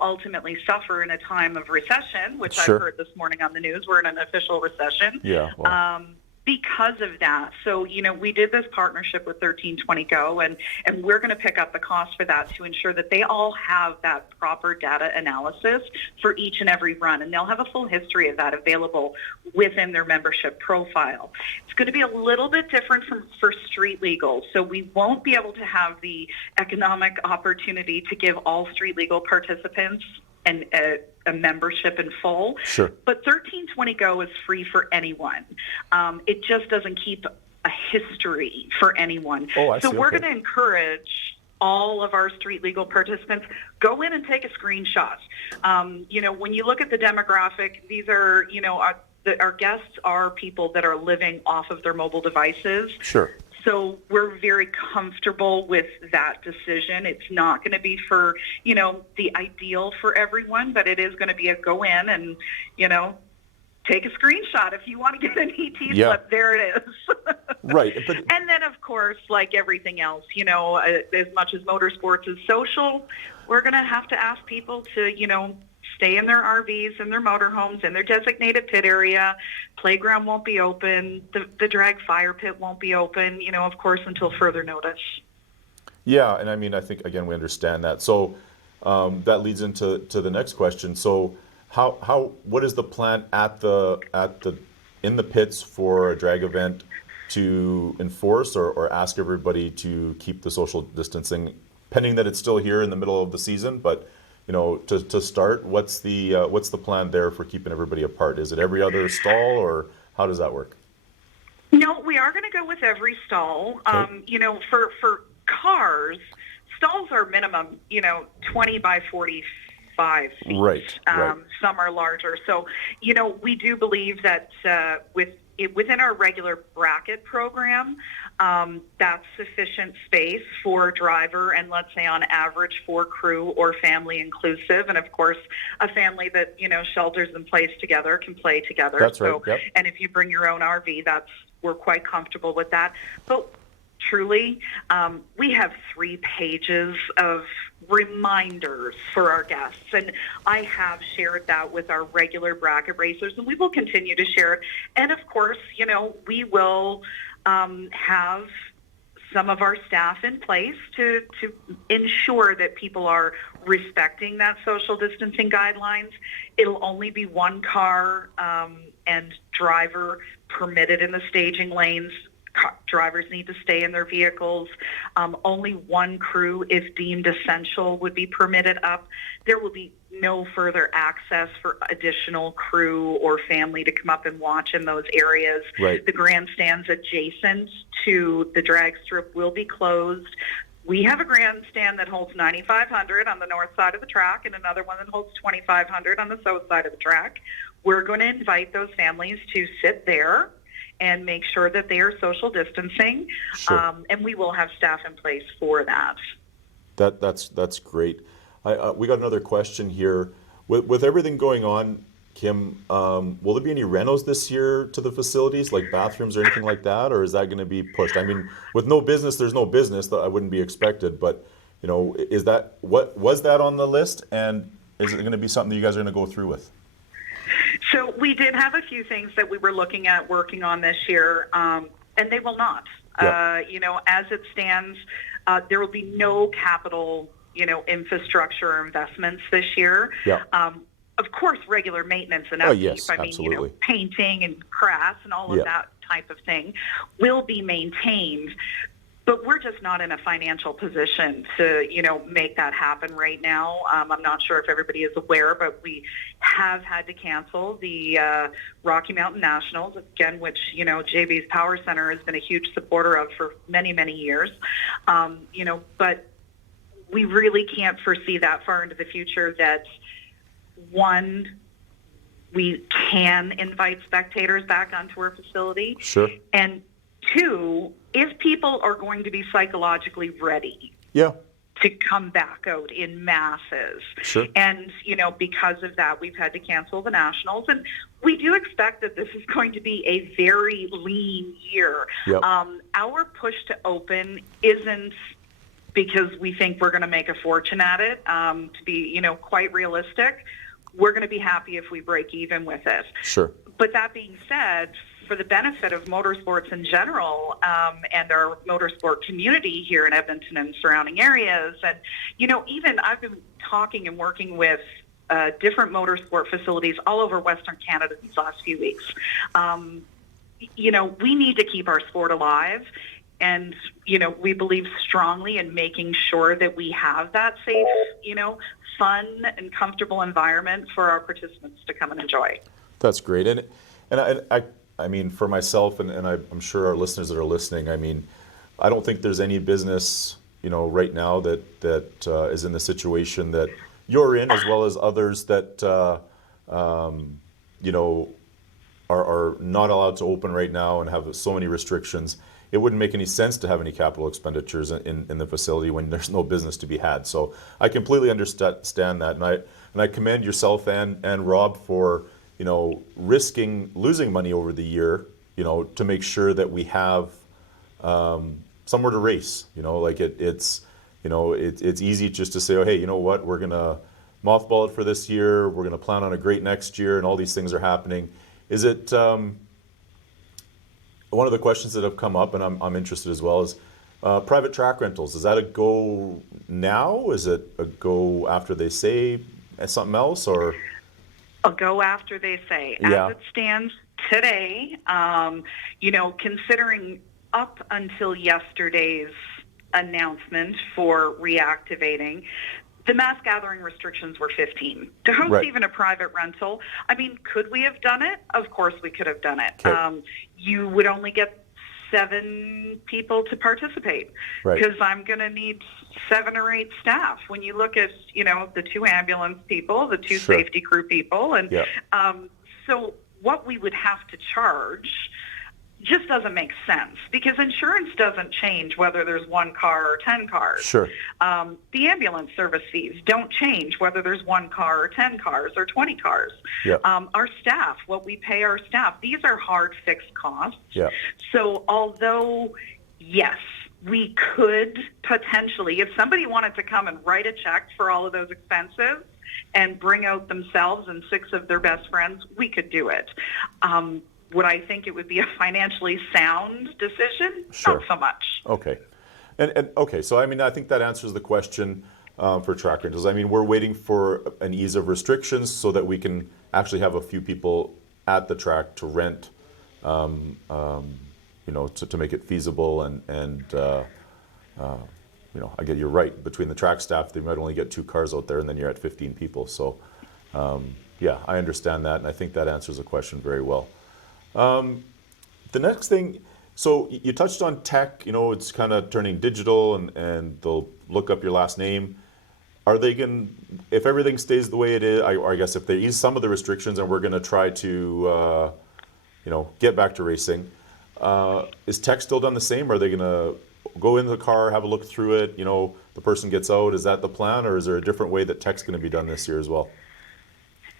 ultimately suffer in a time of recession, which Sure. I've heard this morning on the news. We're in an official recession. Yeah. Wow. Because of that. So, we did this partnership with 1320 Go, and we're going to pick up the cost for that to ensure that they all have that proper data analysis for each and every run. And they'll have a full history of that available within their membership profile. It's going to be a little bit different for street legal. So we won't be able to have the economic opportunity to give all street legal participants and a membership in full. Sure. But 1320 Go is free for anyone. It just doesn't keep a history for anyone. Oh, I so see. we're Okay. going to encourage all of our street legal participants, go in and take a screenshot. When you look at the demographic, these are, our guests are people that are living off of their mobile devices. Sure. So we're very comfortable with that decision. It's not going to be for, the ideal for everyone, but it is going to be a go in and, take a screenshot. If you want to get an ET slip, there it is. Right. But, and then, of course, like everything else, as much as motorsports is social, we're going to have to ask people to, stay in their RVs and their motorhomes in their designated pit area. Playground won't be open. The drag fire pit won't be open, of course, until further notice. yeah, and I think, again, we understand that. So that leads into the next question. So what is the plan in the pits for a drag event to enforce or ask everybody to keep the social distancing, pending that it's still here in the middle of the season, but to start, what's the plan there for keeping everybody apart? Is it every other stall, or how does that work? No, we are going to go with every stall. Okay. For cars, stalls are minimum, 20 by 45 feet. Right. Some are larger. So, we do believe that within our regular bracket program, that's sufficient space for driver and, let's say, on average for crew or family inclusive. And, of course, a family that, shelters in place together can play together. That's right. Yep. And if you bring your own RV, we're quite comfortable with that. But truly, we have 3 pages of reminders for our guests, and I have shared that with our regular bracket racers, and we will continue to share it. And of course, we will have some of our staff in place to ensure that people are respecting that social distancing guidelines. It'll only be 1 car and driver permitted in the staging lanes. Drivers need to stay in their vehicles. Only 1 crew, if deemed essential, would be permitted up. There will be no further access for additional crew or family to come up and watch in those areas. Right. The grandstands adjacent to the drag strip will be closed. We have a grandstand that holds 9,500 on the north side of the track and another one that holds 2,500 on the south side of the track. We're going to invite those families to sit there and make sure that they are social distancing. Sure. And we will have staff in place for that. That's great. We got another question here. With everything going on, Kim, will there be any renos this year to the facilities, like bathrooms or anything like that, or is that going to be pushed? I mean, with no business, there's no business. That I wouldn't be expected, but was that on the list, and is it going to be something that you guys are going to go through with? So we did have a few things that we were looking at working on this year, and they will not. Yep. As it stands, there will be no capital, infrastructure or investments this year. Yep. Of course, regular maintenance and upkeep. Yes, I mean, absolutely. Painting and crafts and all of Yep. that type of thing will be maintained. But we're just not in a financial position to, make that happen right now. I'm not sure if everybody is aware, but we have had to cancel the Rocky Mountain Nationals, again, which, JB's Power Center has been a huge supporter of for many, many years. But we really can't foresee that far into the future that, one, we can invite spectators back onto our facility. Sure. And two, if people are going to be psychologically ready to come back out in masses. Sure. And, because of that, we've had to cancel the Nationals. And we do expect that this is going to be a very lean year. Yep. Our push to open isn't because we think we're going to make a fortune at it. To be, quite realistic, we're going to be happy if we break even with it. Sure. But that being said, for the benefit of motorsports in general, and our motorsport community here in Edmonton and surrounding areas, and, even I've been talking and working with different motorsport facilities all over Western Canada these last few weeks. We need to keep our sport alive. And, we believe strongly in making sure that we have that safe, fun and comfortable environment for our participants to come and enjoy. That's great. And I mean, for myself, and I'm sure our listeners that are listening, I mean, I don't think there's any business, right now that is in the situation that you're in, as well as others that, are not allowed to open right now and have so many restrictions. It wouldn't make any sense to have any capital expenditures in the facility when there's no business to be had. So I completely understand that, and I commend yourself and Rob for risking losing money over the year, to make sure that we have somewhere to race. It's easy just to say, oh, hey, you know what, we're gonna mothball it for this year. We're gonna plan on a great next year, and all these things are happening. Is it? One of the questions that have come up, and I'm interested as well, is private track rentals. Is that a go now? Is it a go after they say something else, or? A go after they say. As it stands today, considering up until yesterday's announcement for reactivating, the mass gathering restrictions were 15. To host even a private rental, I mean, could we have done it? Of course we could have done it. Okay. You would only get 7 people to participate because I'm going to need 7 or 8 staff. When you look at, the 2 ambulance people, the 2 safety crew people, and so what we would have to charge just doesn't make sense because insurance doesn't change whether there's 1 car or 10 cars. Sure. The ambulance service fees don't change whether there's 1 car or 10 cars or 20 cars. Yeah. Our staff, what we pay our staff, these are hard fixed costs. Yeah. So although, yes, we could potentially, if somebody wanted to come and write a check for all of those expenses and bring out themselves and 6 of their best friends, we could do it. Would I think it would be a financially sound decision? Sure. Not so much. Okay. And okay, so I mean, I think that answers the question for track rentals. I mean, we're waiting for an ease of restrictions so that we can actually have a few people at the track to rent, to make it feasible. And I get you're right. Between the track staff, they might only get 2 cars out there, and then you're at 15 people. So, I understand that, and I think that answers the question very well. The next thing, so you touched on tech, it's kind of turning digital and they'll look up your last name. Are they if everything stays the way it is, I guess if they ease some of the restrictions and we're going to try to, get back to racing, is tech still done the same? Are they going to go into the car, have a look through it, the person gets out? Is that the plan, or is there a different way that tech's going to be done this year as well?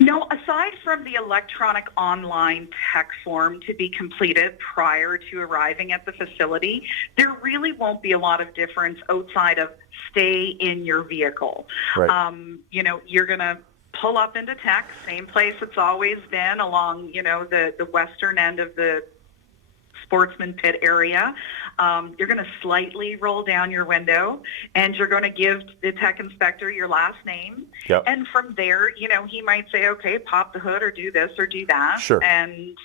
No, aside from the electronic online tech form to be completed prior to arriving at the facility, there really won't be a lot of difference outside of stay in your vehicle. Right. You're going to pull up into tech, same place it's always been along, the western end of the sportsman pit area. You're going to slightly roll down your window and you're going to give the tech inspector your last name. Yep. And from there, he might say, okay, pop the hood or do this or do that. Sure. And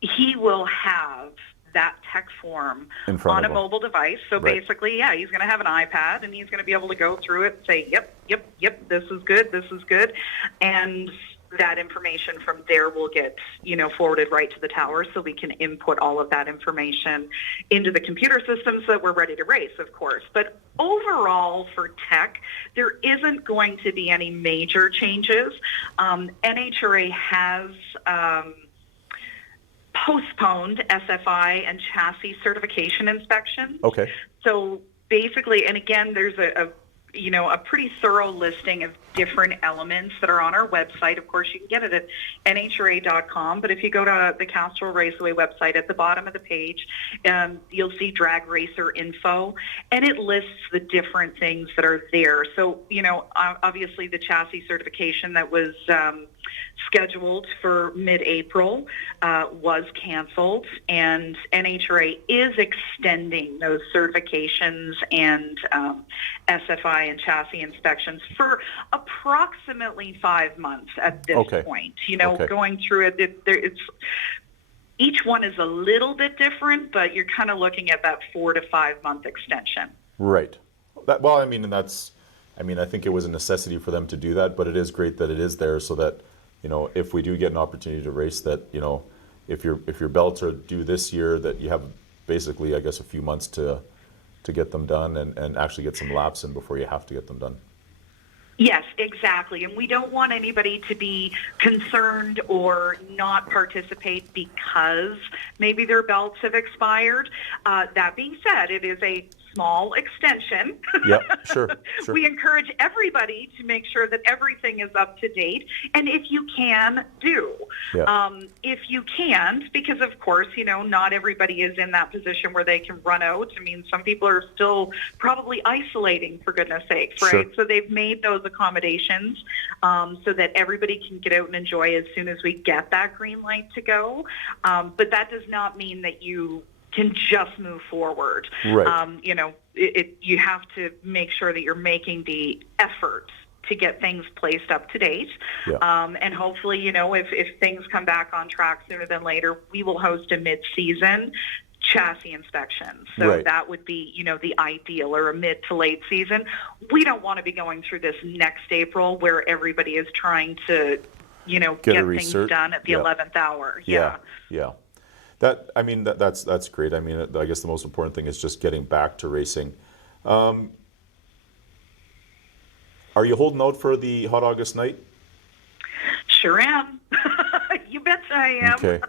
he will have that tech form on a mobile device. So basically, he's going to have an iPad and he's going to be able to go through it and say, yep, this is good. And that information from there will get, forwarded right to the tower so we can input all of that information into the computer systems so that we're ready to race, of course. But overall for tech, there isn't going to be any major changes. NHRA has postponed SFI and chassis certification inspections. Okay. So basically, and again, there's a pretty thorough listing of different elements that are on our website. Of course, you can get it at nhra.com, but if you go to the Castrol Raceway website, at the bottom of the page, you'll see drag racer info, and it lists the different things that are there. So, obviously the chassis certification that was scheduled for mid-April was canceled, and NHRA is extending those certifications and SFI and chassis inspections for approximately 5 months at this point. Going through it's each one is a little bit different, but you're kind of looking at that 4 to 5 month extension. Right. I think it was a necessity for them to do that, but it is great that it is there so that, if we do get an opportunity to race, that, if your belts are due this year, that you have basically, I guess, a few months to get them done and actually get some laps in before you have to get them done. Yes, exactly. And we don't want anybody to be concerned or not participate because maybe their belts have expired. That being said, it is a small extension. Yeah, sure. We encourage everybody to make sure that everything is up to date. And if you can, do. Yeah. If you can't, because of course, not everybody is in that position where they can run out. I mean, some people are still probably isolating, for goodness sakes, right? Sure. So they've made those accommodations so that everybody can get out and enjoy as soon as we get that green light to go. But that does not mean that you can just move forward. Right. You have to make sure that you're making the effort to get things placed up to date. Yeah. And hopefully, if things come back on track sooner than later, we will host a mid-season chassis inspection. So that would be, the ideal, or a mid to late season. We don't want to be going through this next April where everybody is trying to, get things done at the 11th hour. Yeah. That's great. I guess the most important thing is just getting back to racing. Are you holding out for the Hot August night? Sure am. You betcha I am. Okay.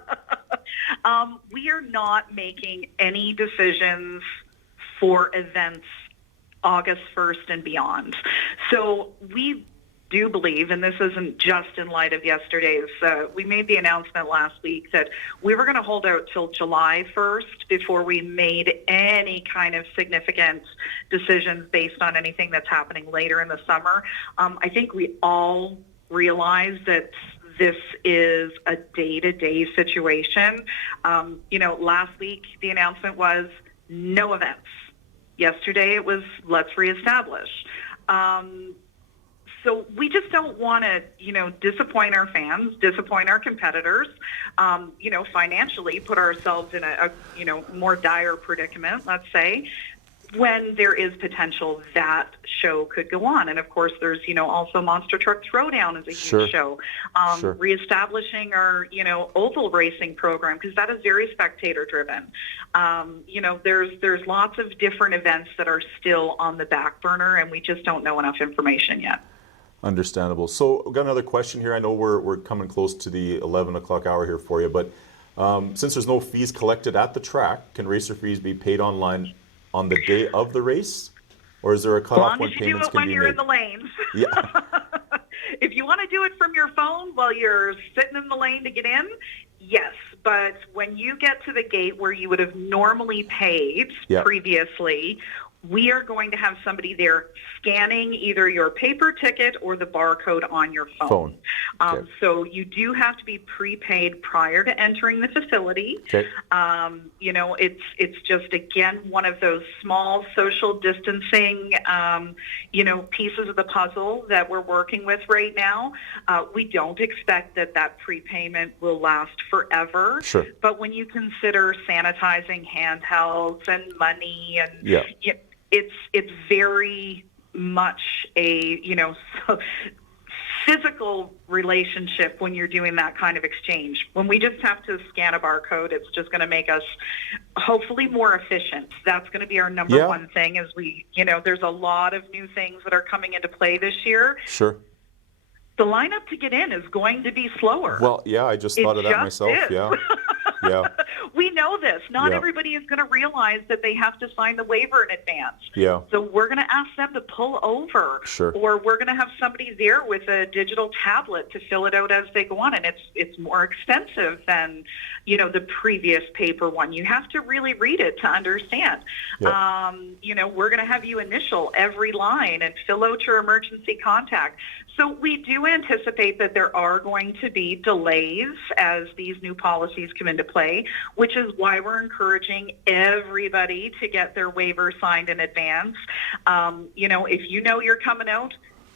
We are not making any decisions for events August 1st and beyond. So we do believe, and this isn't just in light of yesterday's, we made the announcement last week that we were going to hold out till July 1st before we made any kind of significant decisions based on anything that's happening later in the summer. I think we all realize that this is a day-to-day situation. Last week the announcement was no events. Yesterday it was let's reestablish. So we just don't want to, disappoint our fans, disappoint our competitors, financially put ourselves in a more dire predicament, let's say, when there is potential that show could go on. And of course, there's, also Monster Truck Throwdown is a huge show. Reestablishing our, oval racing program, because that is very spectator driven. There's lots of different events that are still on the back burner, and we just don't know enough information yet. Understandable. So I've got another question here. I know we're coming close to the 11 o'clock hour here for you, but since there's no fees collected at the track, can racer fees be paid online on the day of the race? Or is there a cutoff when payments can be made? As long as you do it when you're in the lanes. Yeah. If you want to do it from your phone while you're sitting in the lane to get in, yes. But when you get to the gate where you would have normally paid previously, we are going to have somebody there scanning either your paper ticket or the barcode on your phone. Okay. So you do have to be prepaid prior to entering the facility. Okay. It's just, again, one of those small social distancing, pieces of the puzzle that we're working with right now. We don't expect that prepayment will last forever. Sure. But when you consider sanitizing handhelds and money and it's very much a, physical relationship when you're doing that kind of exchange. When we just have to scan a barcode, it's just going to make us hopefully more efficient. That's going to be our number one thing as we, there's a lot of new things that are coming into play this year. Sure. The lineup to get in is going to be slower. Well, yeah, I just thought of that myself. Is. Yeah. Yeah. We know this. Not everybody is going to realize that they have to sign the waiver in advance. Yeah. So we're going to ask them to pull over. Sure. Or we're going to have somebody there with a digital tablet to fill it out as they go on. And it's more extensive than, the previous paper one. You have to really read it to understand. Yeah. We're going to have you initial every line and fill out your emergency contact. So we do anticipate that there are going to be delays as these new policies come into play, which is why we're encouraging everybody to get their waiver signed in advance. If you know you're coming out,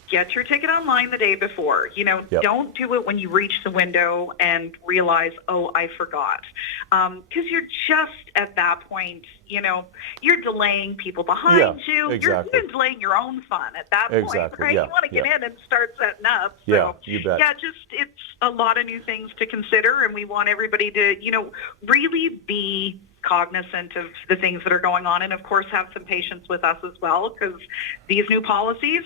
get your ticket online the day before. Don't do it when you reach the window and realize, oh, I forgot. Because you're just at that point, you're delaying people behind you. Exactly. You're even delaying your own fun at that point, right? Yeah. You want to get in and start setting up. So, yeah, you bet. Yeah, it's a lot of new things to consider, and we want everybody to, really be cognizant of the things that are going on, and of course have some patience with us as well, because these new policies,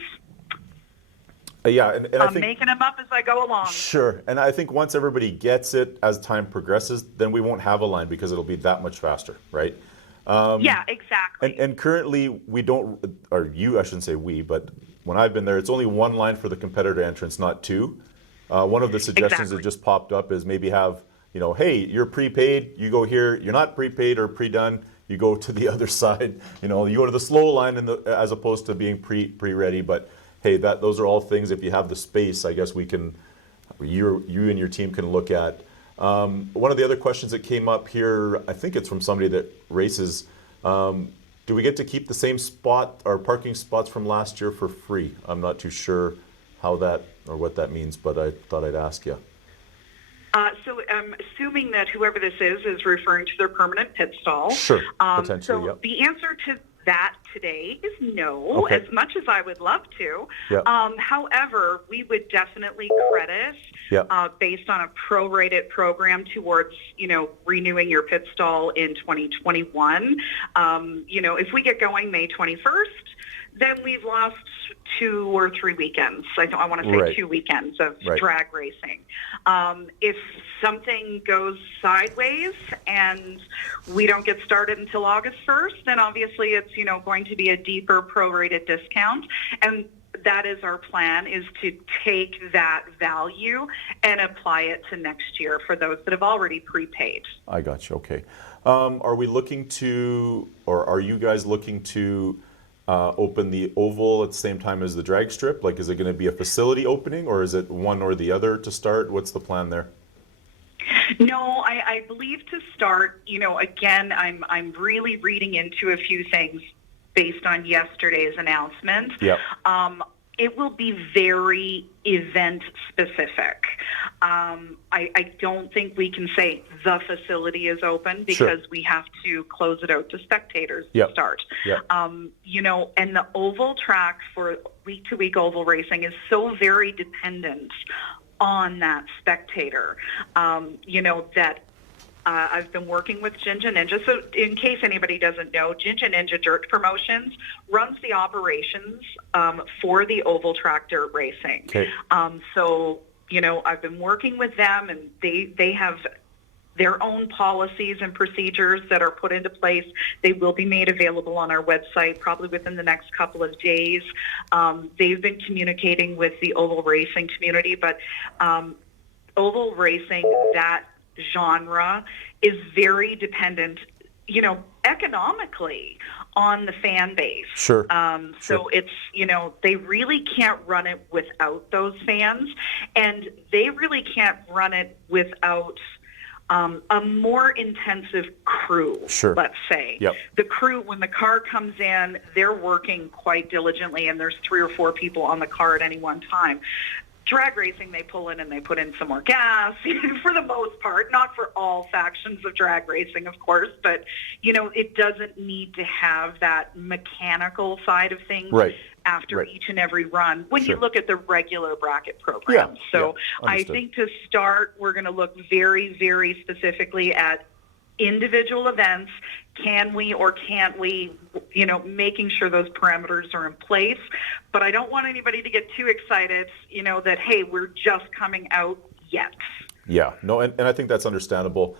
and I I'm think, making them up as I go along. Sure, and I think once everybody gets it as time progresses, then we won't have a line because it'll be that much faster, right? Yeah, exactly. And currently we don't, or you, I shouldn't say we, but when I've been there, it's only one line for the competitor entrance, not two. One of the suggestions that just popped up is maybe have, hey, you're prepaid, you go here. You're not prepaid or pre-done, you go to the other side. You go to the slow line as opposed to being pre-ready. But hey, those are all things. If you have the space, I guess you and your team can look at. One of the other questions that came up here, I think it's from somebody that races. Do we get to keep the same spot or parking spots from last year for free? I'm not too sure how that or what that means, but I thought I'd ask you. So I'm assuming that whoever this is referring to their permanent pit stall. Sure, potentially, So yep. the answer to that today is no, Okay. as much as I would love to. Yep. However, we would definitely credit, Yep. based on a prorated program towards, renewing your pit stall in 2021. If we get going May 21st, then we've lost 2 or 3 weekends. I want to say Right. 2 weekends of Right. drag racing. If something goes sideways and we don't get started until August 1st, then obviously it's, going to be a deeper prorated discount. And that is our plan, is to take that value and apply it to next year for those that have already prepaid. I got you. Okay. Are we looking to, or are you guys looking to open the oval at the same time as the drag strip? Like, is it going to be a facility opening, or is it one or the other to start? What's the plan there? No, I believe to start, again, I'm really reading into a few things based on yesterday's announcement. Yep. It will be very event specific. I don't think we can say the facility is open because we have to close it out to spectators to start. Yep. And the oval track for week-to-week oval racing is so very dependent on that spectator, that I've been working with Ginger Ninja. So in case anybody doesn't know, Ginger Ninja Dirt Promotions runs the operations for the oval track dirt racing. Okay. So, I've been working with them, and they have their own policies and procedures that are put into place. They will be made available on our website probably within the next couple of days. They've been communicating with the oval racing community, but oval racing, that genre, is very dependent, economically on the fan base. Sure. So it's, they really can't run it without those fans, and they really can't run it without a more intensive crew, let's say. Yep. The crew, when the car comes in, they're working quite diligently, and there's 3 or 4 people on the car at any one time. Drag racing, they pull in and they put in some more gas, for the most part, not for all factions of drag racing, of course, but, it doesn't need to have that mechanical side of things. Right. after each and every run when you look at the regular bracket program. Yeah, So I understood. think to start, we're going to look very, very specifically at individual events. Can we or can't we, making sure those parameters are in place. But I don't want anybody to get too excited, that, hey, we're just coming out yet. Yeah, no, and I think that's understandable.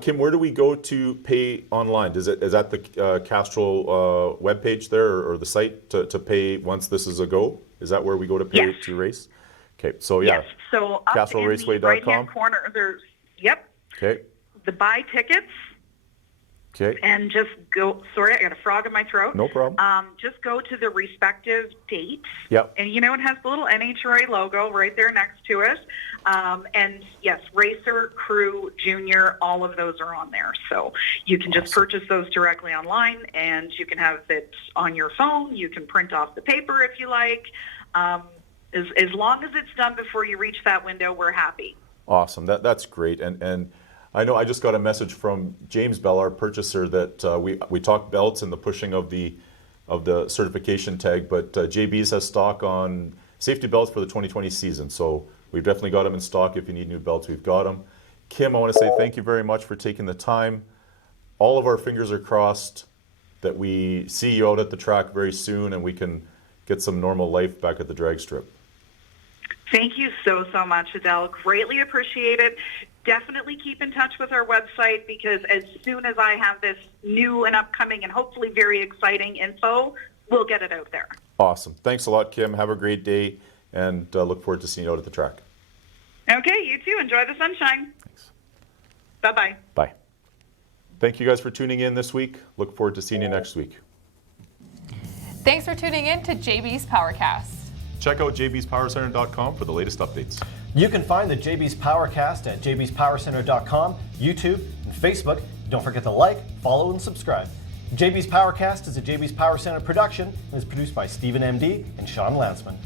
Kim, where do we go to pay online? Is that the Castrol webpage there or the site to pay once this is a go? Is that where we go to pay to race? Okay, so Yes. So up in the right-hand corner, there's, Okay. the buy tickets. Okay. And just go, sorry, I got a frog in my throat. No problem. Just go to the respective dates. Yep. And it has the little NHRA logo right there next to it. And yes, Racer, Crew, Junior, all of those are on there. So you can just purchase those directly online, and you can have it on your phone. You can print off the paper if you like. As long as it's done before you reach that window, we're happy. Awesome. That's great. And I know I just got a message from James Bell, our purchaser, that we talked belts and the pushing of the certification tag, but JB's has stock on safety belts for the 2020 season. So we've definitely got them in stock. If you need new belts, we've got them. Kim, I want to say thank you very much for taking the time. All of our fingers are crossed that we see you out at the track very soon and we can get some normal life back at the drag strip. Thank you so much, Adel. Greatly appreciate it. Definitely keep in touch with our website, because as soon as I have this new and upcoming and hopefully very exciting info, we'll get it out there. Awesome. Thanks a lot, Kim. Have a great day, and look forward to seeing you out at the track. Okay, you too. Enjoy the sunshine. Thanks. Bye-bye. Bye. Thank you guys for tuning in this week. Look forward to seeing you next week. Thanks for tuning in to JB's Powercast. Check out jbspowercenter.com for the latest updates. You can find the JB's Powercast at jbspowercenter.com, YouTube, and Facebook. Don't forget to like, follow, and subscribe. JB's Powercast is a JB's Power Center production and is produced by Stephen MD and Sean Lansman.